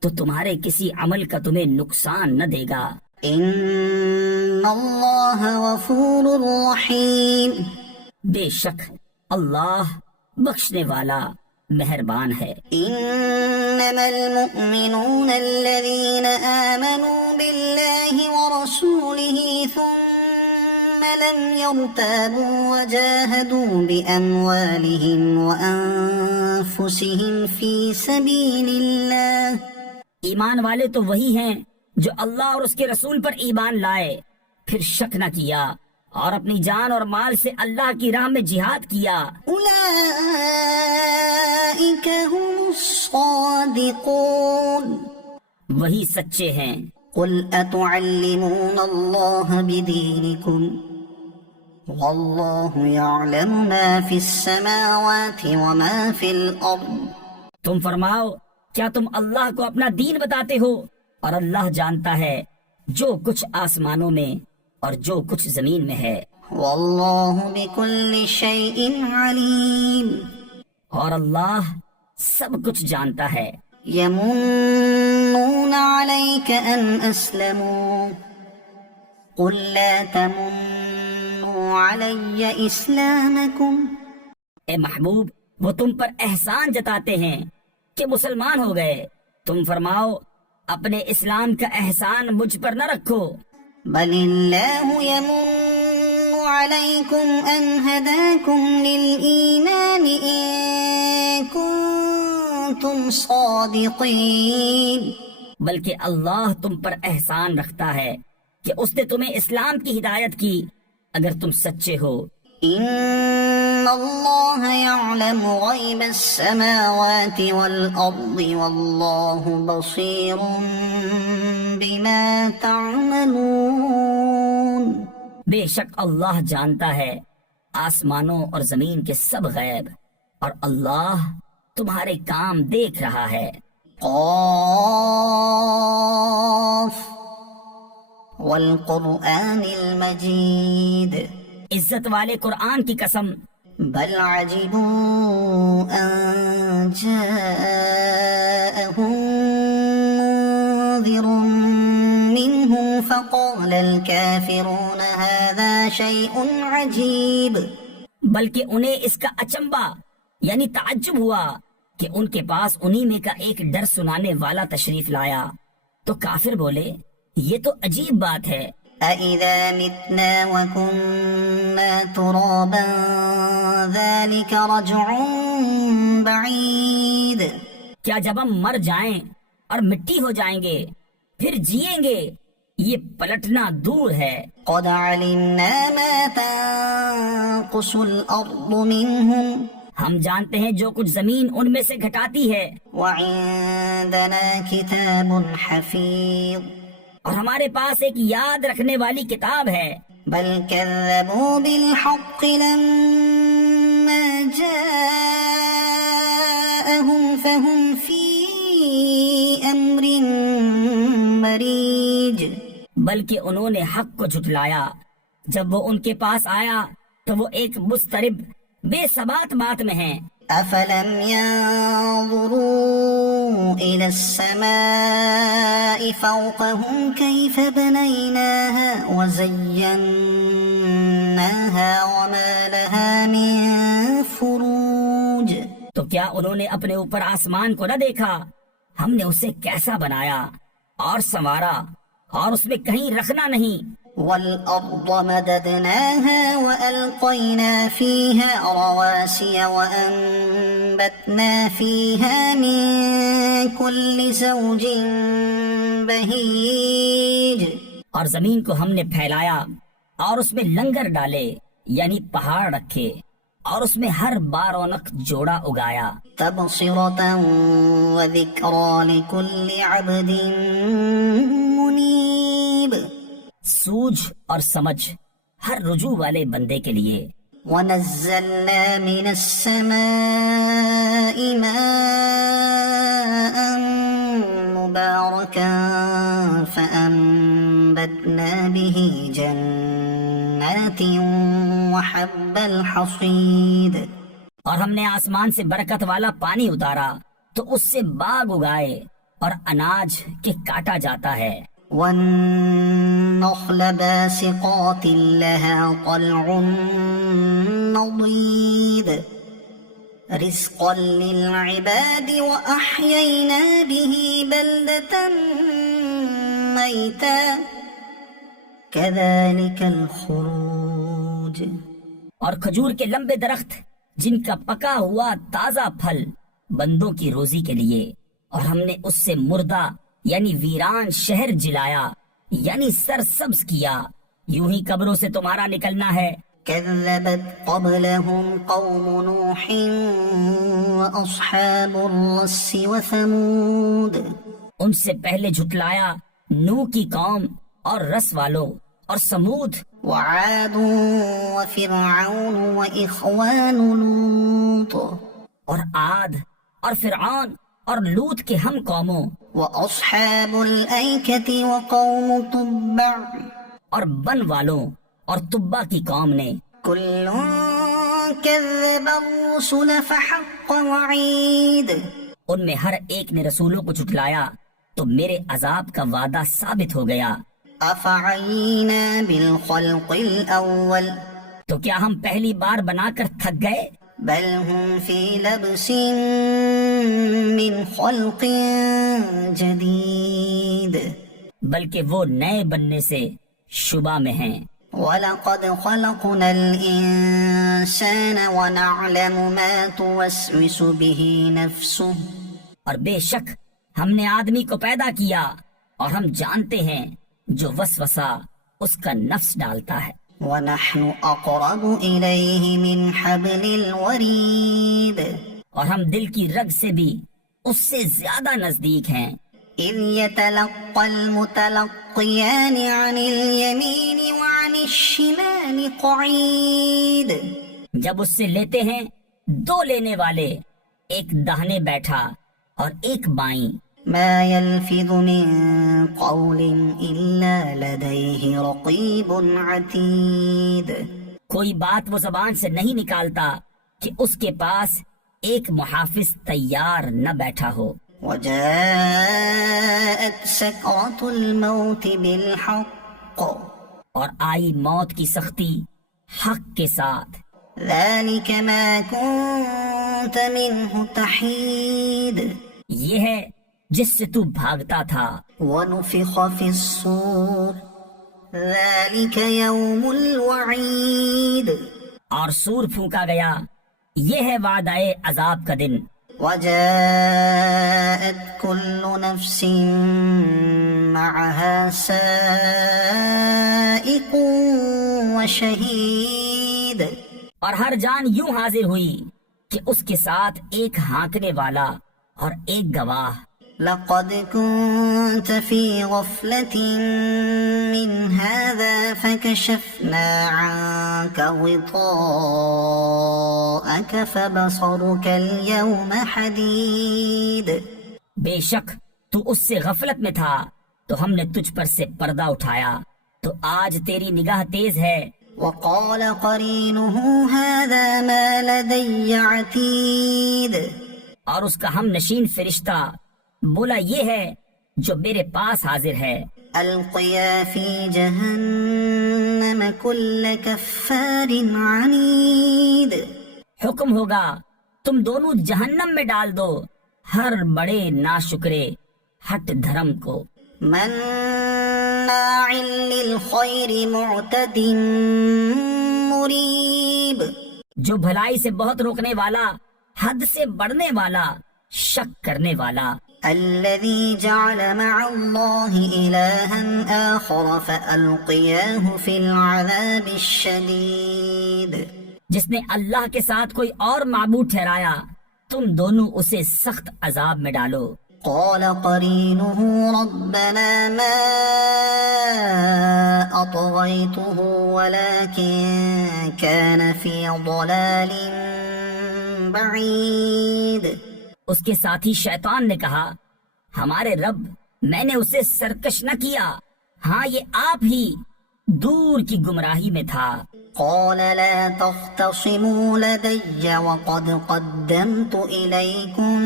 تو تمہارے کسی عمل کا تمہیں نقصان نہ دے گا۔ إِنَّ اللَّهَ غَفُورٌ رَّحِيمٌ۔ بے شک اللہ بخشنے والا مہربان ہے۔ إنما المؤمنون الذين آمنوا بالله ورسوله ثم لم يرتابوا وجاهدوا بأموالهم وأنفسهم في سبيل الله۔ ایمان والے تو وہی ہیں جو اللہ اور اس کے رسول پر ایمان لائے، پھر شک نہ کیا، اور اپنی جان اور مال سے اللہ کی راہ میں جہاد کیا۔ أولئك هم الصادقون۔ وہی سچے ہیں۔ قل أتعلمون الله بدينكم والله يعلم ما في السماوات وما في الأرض۔ تم فرماؤ کیا تم اللہ کو اپنا دین بتاتے ہو، اور اللہ جانتا ہے جو کچھ آسمانوں میں اور جو کچھ زمین میں ہے۔ والله بكل شيء عليم۔ اور اللہ سب کچھ جانتا ہے۔ يمنون عليك أن أسلموا قل لا تمنوا علي إسلامكم۔ اے محبوب، وہ تم پر احسان جتاتے ہیں کہ مسلمان ہو گئے، تم فرماؤ اپنے اسلام کا احسان مجھ پر نہ رکھو۔ بل الله يمن عليكم أن هداكم للإيمان إن كنتم صادقين۔ بلکہ اللہ تم پر احسان رکھتا ہے کہ اس نے تمہیں اسلام کی ہدایت کی اگر تم سچے ہو۔ إن الله يعلم غيب السماوات والأرض والله بصير بما تعملون۔ بے شک اللہ جانتا ہے آسمانوں اور زمین کے سب غیب، اور اللہ تمہارے کام دیکھ رہا ہے۔ قاف والقرآن المجید۔ عزت والے قرآن کی قسم، بل عجبوا أن جاءهم منذر منهم فقال الكافرون هذا شيء عجيب۔ بلکہ انہیں اس کا اچنبا یعنی تعجب ہوا کہ ان کے پاس انہی میں کا ایک ڈر سنانے والا تشریف لایا، تو کافر بولے یہ تو عجیب بات ہے، أَإِذَا مِتْنَا وَكُنَّا تُرَابًا ذَلِكَ رَجْعٌ بَعِيدٌ، کیا جب ہم مر جائیں اور مٹی ہو جائیں گے پھر جیئیں گے، یہ پلٹنا دور ہے۔ قَدْ عَلِمْنَا مَا تَنقُصُ الْأَرْضُ مِنْهُمْ ہم جانتے ہیں جو کچھ زمین ان میں سے گھٹاتی ہے، وَعِندَنَا كِتَابٌ حَفِيظٌ، اور ہمارے پاس ایک یاد رکھنے والی کتاب ہے۔ بل كذبوا بالحق لما جاءهم فهم في أمر مريج، بلکہ انہوں نے حق کو جھٹلایا، جب وہ ان کے پاس آیا تو وہ ایک مضطرب بے ثبات بات میں ہیں۔ أفلم ينظروا إلى السماء فوقهم كيف بنيناها وزيناها وما لها من فروج، تو کیا انہوں نے اپنے اوپر آسمان کو نہ دیکھا؟ ہم نے اسے کیسا بنایا اور سنوارا، اور اس میں کہیں رکھنا نہیں۔ والأرض مددناها وألقينا فيها رواسي وأنبتنا فيها من كل زوج بهيج، اور زمین کو ہم نے پھیلایا اور اس میں لنگر ڈالے یعنی پہاڑ رکھے، اور اس میں ہر بارونق جوڑا اگایا۔ تبصرة وذكرى لكل عبد منيب، سوجھ اور سمجھ ہر رجوع والے بندے کے لیے۔ ونزلنا من السماء ماء مباركا فأنبتنا به جنات وحب الحصيد، اور ہم نے آسمان سے برکت والا پانی اتارا تو اس سے باغ اگائے اور اناج کے کاٹا جاتا ہے۔ والنخل باسقات لها طلع نضيد رزقا للعباد وأحيينا به بلدة ميتا كذلك الخروج، اور کھجور کے لمبے درخت جن کا پکا ہوا تازہ پھل بندوں کی روزی کے لیے، اور ہم نے اس سے مردہ یعنی ویران شہر جلایا یعنی سرسبز کیا، یوں ہی قبروں سے تمہارا نکلنا ہے۔ كذبت قبلهم قوم نوح وأصحاب الرس وثمود، ان سے پہلے جھٹلایا نوح کی قوم اور رس والوں اور سمود، وعاد وفرعون وإخوان لوط، اور عاد اور فرعون اور لوط کے ہم قوموں، وأصحاب الأيكة وقوم تبع، اور بن والوں اور تبا کی قوم نے۔ كل كذب الرسل فحق وعيد، ان میں ہر ایک نے رسولوں کو جھٹلایا تو میرے عذاب کا وعدہ ثابت ہو گیا۔ أفعينا بالخلق الأول، تو کیا ہم پہلی بار بنا کر تھک گئے؟ بل هم في لبس من خلق جديد، بلکہ وہ نئے بننے سے شبہ میں ہیں۔ وَلَقَدْ خَلَقْنَا الْإِنسَانَ وَنَعْلَمُ مَا تُوَسْوِسُ بِهِ نَفْسُهُ، اور بے شک ہم نے آدمی کو پیدا کیا اور ہم جانتے ہیں جو وسوسہ اس کا نفس ڈالتا ہے۔ وَنَحْنُ أَقْرَبُ إِلَيْهِ مِنْ حَبْلِ الْوَرِيدِ، اور ہم دل کی رگ سے بھی اس سے زیادہ نزدیک ہیں۔ إِذْ يَتَلَقَّى الْمُتَلَقِّيَانِ عَنِ الْيَمِينِ وَعَنِ الشِّمَالِ قَعِيدٌ، جب اس سے لیتے ہیں دو لینے والے، ایک داہنے بیٹھا اور ایک بائیں۔ ما يلفظ من قول إلا لديه رقيب عتيد، کوئی بات وہ زبان سے نہیں نکالتا کہ اس کے پاس ایک محافظ تیار نہ بیٹھا ہو۔ وجاءت سكرة الموت بالحق، اور آئی موت کی سختی حق کے ساتھ۔ ذلك ما كنت منه تحيد، یہ ہے جس سے تو بھاگتا تھا. ونفخ في الصور ذلك يوم الوعید اور سور پھونکا گیا، یہ ہے وعدہ عذاب کا دن. وجاءت كل نفس معها سائق وشهيد اور ہر جان یوں حاضر ہوئی کہ اس کے ساتھ ایک ہانکنے والا اور ایک گواہ. لقد كنت في غفلة من هذا فكشفنا عنك غطاءك فبصرك اليوم حديد. بے شک تو اس سے غفلت میں تھا تو ہم نے تجھ پر سے پردہ اٹھایا تو آج تیری نگاہ تیز ہے. وقال قرينه هذا ما لدي عتيد اور اس کا ہم نشین فرشتہ بولا یہ ہے جو میرے پاس حاضر ہے. القيا في جهنم كل كفار عنيد حکم ہوگا تم دونوں جہنم میں ڈال دو ہر بڑے ناشکرے ہٹ دھرم کو. مناع للخير معتد مريب جو بھلائی سے بہت روکنے والا، حد سے بڑھنے والا، شک کرنے والا. الذي جعل مع الله إلها آخر فألقياه في العذاب الشديد جس نے اللہ کے ساتھ کوئی اور معبود ٹھہرایا تم دونوں اسے سخت عذاب میں ڈالو. قال قرينه ربنا ما أطغيته ولكن كان في ضلال بعيد. اس کے ساتھی شیطان نے کہا ہمارے رب میں نے اسے سرکش نہ کیا، ہاں یہ آپ ہی دور کی گمراہی میں تھا. قال لا تختصموا لدي وقد قدمت إليكم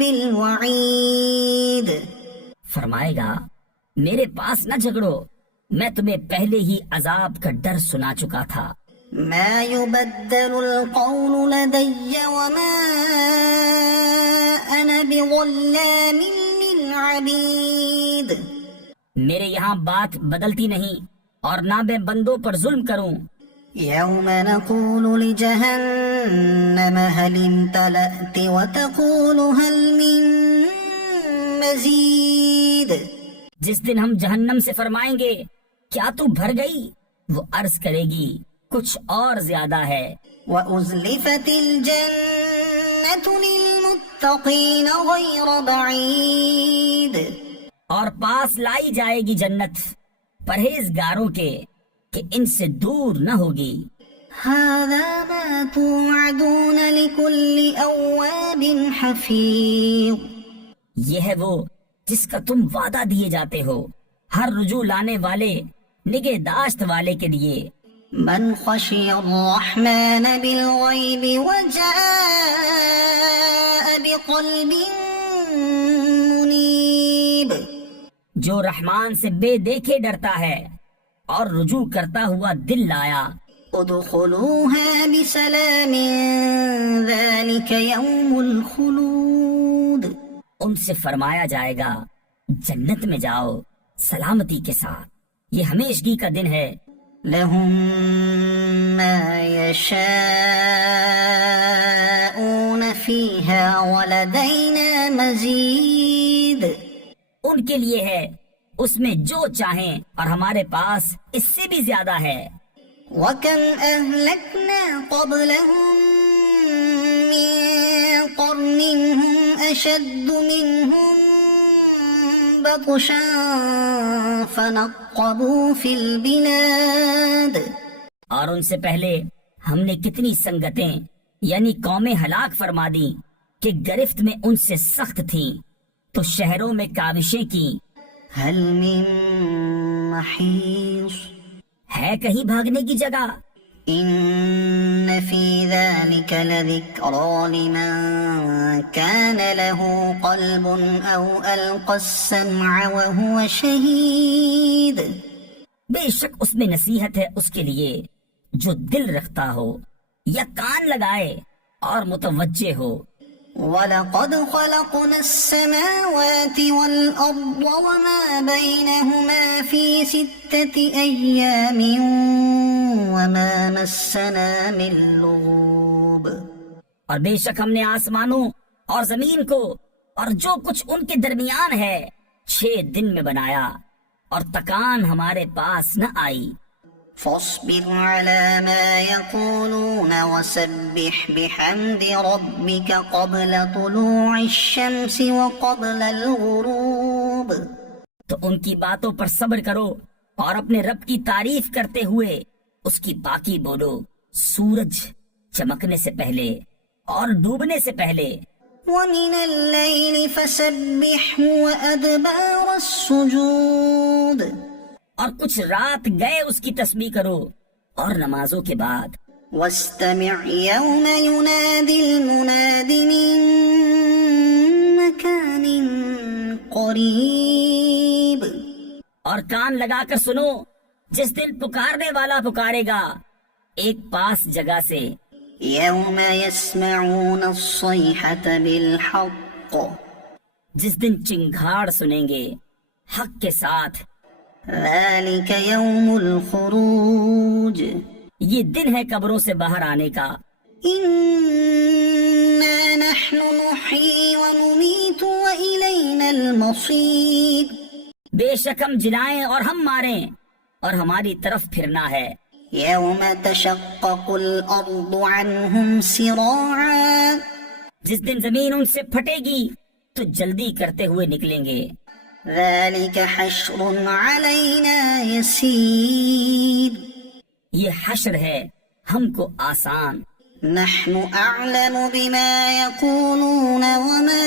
بالوعید فرمائے گا میرے پاس نہ جھگڑو، میں تمہیں پہلے ہی عذاب کا ڈر سنا چکا تھا. ما يبدل القول لدي وما أنا بظلام للعبيد میرے یہاں بات بدلتی نہیں اور نہ میں بندوں پر ظلم کروں. يوم نقول لجهنم هل امتلأت وتقول هل من مزيد جس دن ہم جہنم سے فرمائیں گے کیا تو بھر گئی، وہ عرض کرے گی کچھ اور زیادہ ہے. وأزلفت الجنة للمتقين غير بعيد اور پاس لائی جائے گی جنت پرہیزگاروں کے کہ ان سے دور نہ ہوگی. هذا ما توعدون لكل أواب حفيظ یہ ہے وہ جس کا تم وعدہ دیے جاتے ہو ہر رجوع لانے والے نگہداشت والے کے لیے. من خشي الرحمن بالغيب وجاء بقلب منيب جو رحمان سے بے دیکھے ڈرتا ہے اور رجوع کرتا ہوا دل لایا. ادخلوها بسلام ذلك يوم الخلود ان سے فرمایا جائے گا جنت میں جاؤ سلامتی کے ساتھ، یہ ہمیشگی کا دن ہے. لهم ما يشاءون فيها ولدينا مزيد ان کے لیے ہے اس میں جو چاہیں اور ہمارے پاس اس سے بھی زیادہ ہے. وَكَمْ أَهْلَكْنَا قَبْلَهُمْ مِنْ قَرْنٍ هُمْ أَشَدُّ مِنْهُمْ بَطْشًا فَنَقَّبُوا فِي الْبِلَادِ اور ان سے پہلے ہم نے کتنی سنگتیں یعنی قومیں ہلاک فرما دی کہ گرفت میں ان سے سخت تھیں تو شہروں میں کاوشیں کی. هل من محيص ہے کہیں بھاگنے کی جگہ؟ إن في ذلك لذكرى لمن كان له قلب أو ألقى السمع وهو شهيد بے شک اس میں نصیحت ہے اس کے لیے جو دل رکھتا ہو یا کان لگائے اور متوجہ ہو. وَلَقَدْ خَلَقْنَا السَّمَاوَاتِ وَالْأَرْضَ وَمَا بَيْنَهُمَا فِي 6 أَيَّامٍ وَمَا مَسَّنَا مِن لُّغُوبٍ۔ اور بے شک ہم نے آسمانوں اور زمین کو اور جو کچھ ان کے درمیان ہے 6 دن میں بنایا اور تکان ہمارے پاس نہ آئی۔ فاصبر على ما يقولون وسبح بحمد ربك قبل طلوع الشمس وقبل الغروب۔ تو ان کی باتوں پر صبر کرو اور اپنے رب کی تعریف کرتے ہوئے اس کی پاکی بولو، سورج چمکنے سے پہلے اور ڈوبنے سے پہلے۔ ومن الليل فسبحه وأدبار السجود۔ اور کچھ رات گئے اس کی تسبیح کرو اور نمازوں کے بعد۔ واستمع يوم ينادي المناد من مكان قريب۔ اور کان لگا کر سنو جس دن پکارنے والا پکارے گا ایک پاس جگہ سے۔ يوم يسمعون الصيحة بالحق۔ جس دن چنگھاڑ سنیں گے حق کے ساتھ۔ ذلك يوم الخروج۔ یہ دن ہے قبروں سے باہر آنے کا۔ إنا نحن نحيي ونميت وإلينا المصير۔ بے شک ہم جلائیں اور ہم ماریں اور ہماری طرف پھرنا ہے۔ يوم تشقق الأرض عنهم سراعا۔ جس دن زمین ان سے پھٹے گی تو جلدی کرتے ہوئے نکلیں گے۔ ذلك حشر علينا يسير۔ یہ حشر ہے ہم کو آسان۔ نحن أعلم بما يقولون وما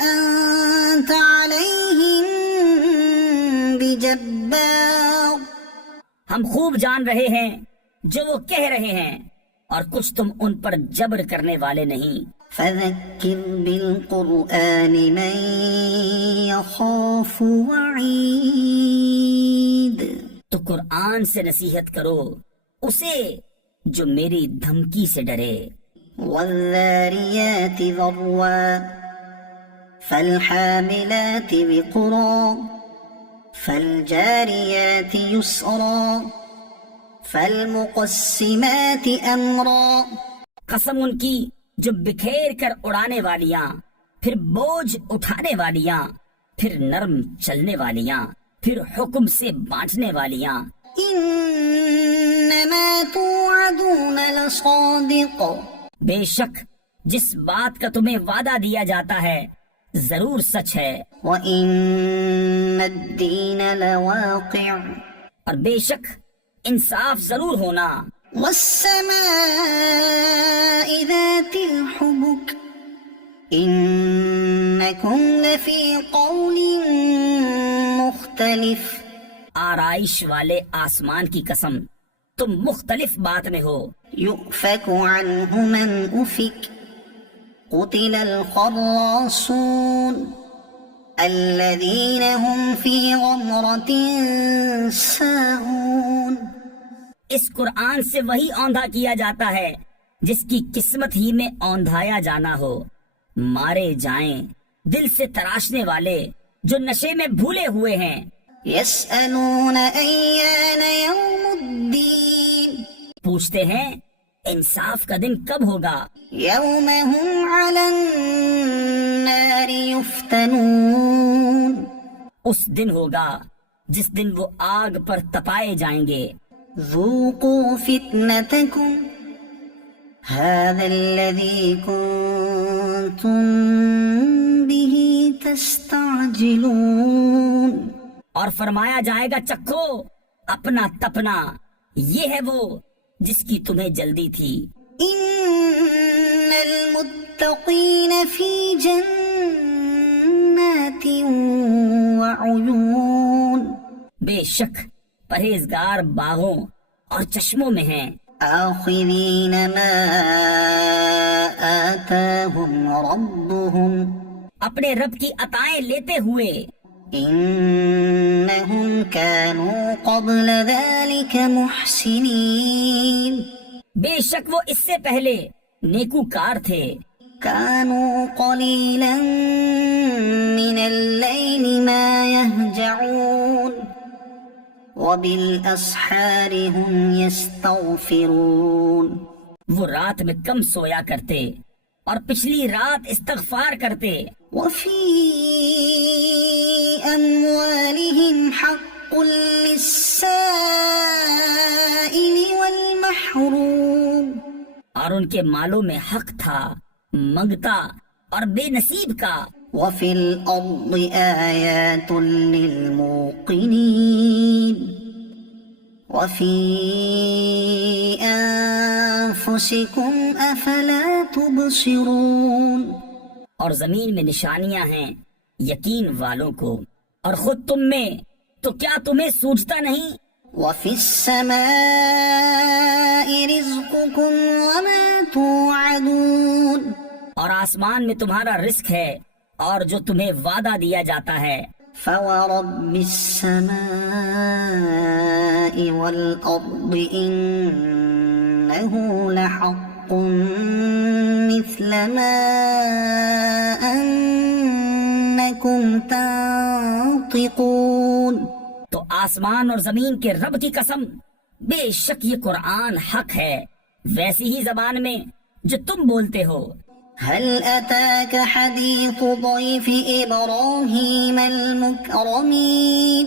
أنت عليهم بجبار۔ ہم خوب جان رہے ہیں جو وہ کہہ رہے ہیں اور کچھ تم ان پر جبر کرنے والے نہیں۔ فذكر بالقرآن من يخاف وعيد۔ تو قرآن سے نصیحت کرو اسے جو میری دھمکی سے ڈرے۔ والذاريات ذروا فالحاملات وقرا فالجاريات يسرا فالمقسمات امرا۔ قسم ان کی جو بکھیر کر اڑانے والیاں، پھر بوجھ اٹھانے والیاں، پھر نرم چلنے والیاں، پھر حکم سے بانٹنے والیاں۔ انما توعدون لصادق۔ بے شک جس بات کا تمہیں وعدہ دیا جاتا ہے ضرور سچ ہے۔ وان الدین لواقع۔ اور بے شک انصاف ضرور ہونا۔ والسماء ذات الحبك انکم لفی قول مختلف۔ آرائش والے آسمان کی قسم تم مختلف بات میں ہو۔ یؤفک عنہ من افک قتل الخراصون الذین هم فی غمرة ساہون۔ اس قرآن سے وہی اوندھا کیا جاتا ہے جس کی قسمت ہی میں اوندھایا جانا ہو۔ مارے جائیں دل سے تراشنے والے جو نشے میں بھولے ہوئے ہیں۔ یسألون ایان یوم الدین۔ پوچھتے ہیں انصاف کا دن کب ہوگا۔ یوم هم علی النار یفتنون۔ اس دن ہوگا جس دن وہ آگ پر تپائے جائیں گے۔ ذوقوا فتنتکم هذا الذی کنتم به تستعجلون۔ اور فرمایا جائے گا چکھو اپنا تپنا، یہ ہے وہ جس کی تمہیں جلدی تھی۔ ان المتقین فی جنات وعیون۔ بے شک پرہیزگار باغوں اور چشموں میں ہیں۔ آخذین ما آتاہم ربہم۔ اپنے رب کی عطائیں لیتے ہوئے۔ انہم کانوا قبل ذلک محسنین۔ بے شک وہ اس سے پہلے نیکوکار تھے۔ كانوا قليلا من الليل ما يهجعون وبالأسحار هم يستغفرون. وہ رات میں کم سویا کرتے اور پچھلی رات استغفار کرتے. وفي أموالهم حق للسائل والمحروم. اور ان کے مالوں میں حق تھا منگتا اور بے نصیب کا. وفي الأرض آيات للموقنين وفي أنفسكم أفلا تبصرون. اور زمین میں نشانیاں ہیں یقین والوں کو، اور خود تم میں تو کیا تمہیں سوچتا نہیں؟ وفي السماء رزقكم وما توعدون. اور آسمان میں تمہارا رزق ہے اور جو تمہیں وعدہ دیا جاتا ہے. فورب السماء والأرض إنه لحق مثل ما أنكم تنطقون. تو آسمان اور زمین کے رب کی قسم، بے شک یہ قرآن حق ہے ویسی ہی زبان میں جو تم بولتے ہو. هل أتاك حديث ضيف إبراهيم المكرمين.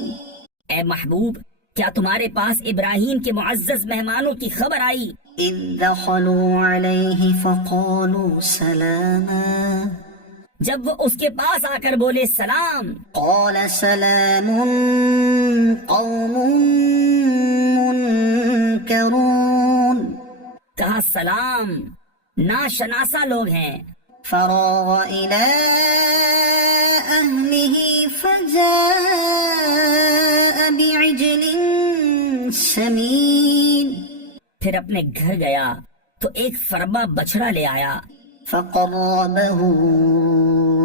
اے محبوب، کیا تمہارے پاس ابراہیم کے معزز مہمانوں کی خبر آئی؟ إذ دخلوا عليه فقالوا سلاما. جب وہ اس کے پاس آ کر بولے سلام. قال سلام قوم منكرون. کہا سلام، ناشناسا لوگ ہیں. فراغ إلى أهله فجاء بعجل سمين. پھر اپنے گھر گیا تو ایک فربا بچڑا لے آیا. فقربه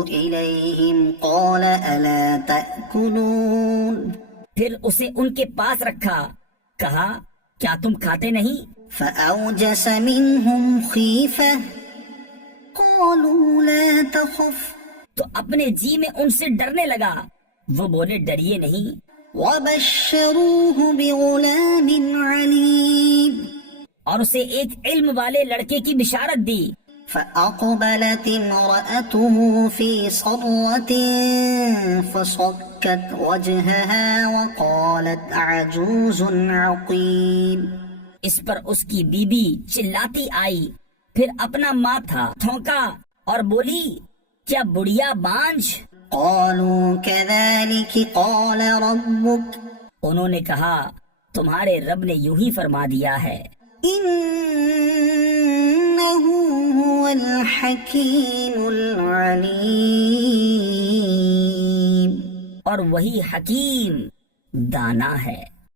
إليهم قال ألا تأكلون. پھر اسے ان کے پاس رکھا، کہا کیا تم کھاتے نہیں؟ فأوجس منهم خيفة قالوا لا تخف. تو اپنے جی میں ان سے ڈرنے لگا. وہ بولے ڈریے نہیں. وبشروه بغلام عليم. اور اسے ایک علم والے لڑکے کی بشارت دی. فأقبلت امرأته في صرة فصكت وجهها وقالت عجوز عقيم. اس پر اس کی بیوی چلاتی آئی، پھر اپنا ماتھا تھونکا اور بولی کیا بڑھیا بانجھ. قالوا كذلك قال ربك. انہوں نے کہا تمہارے رب نے یوں ہی فرما دیا ہے. إنه هو الحكيم العليم. اور وہی حکیم دانا ہے.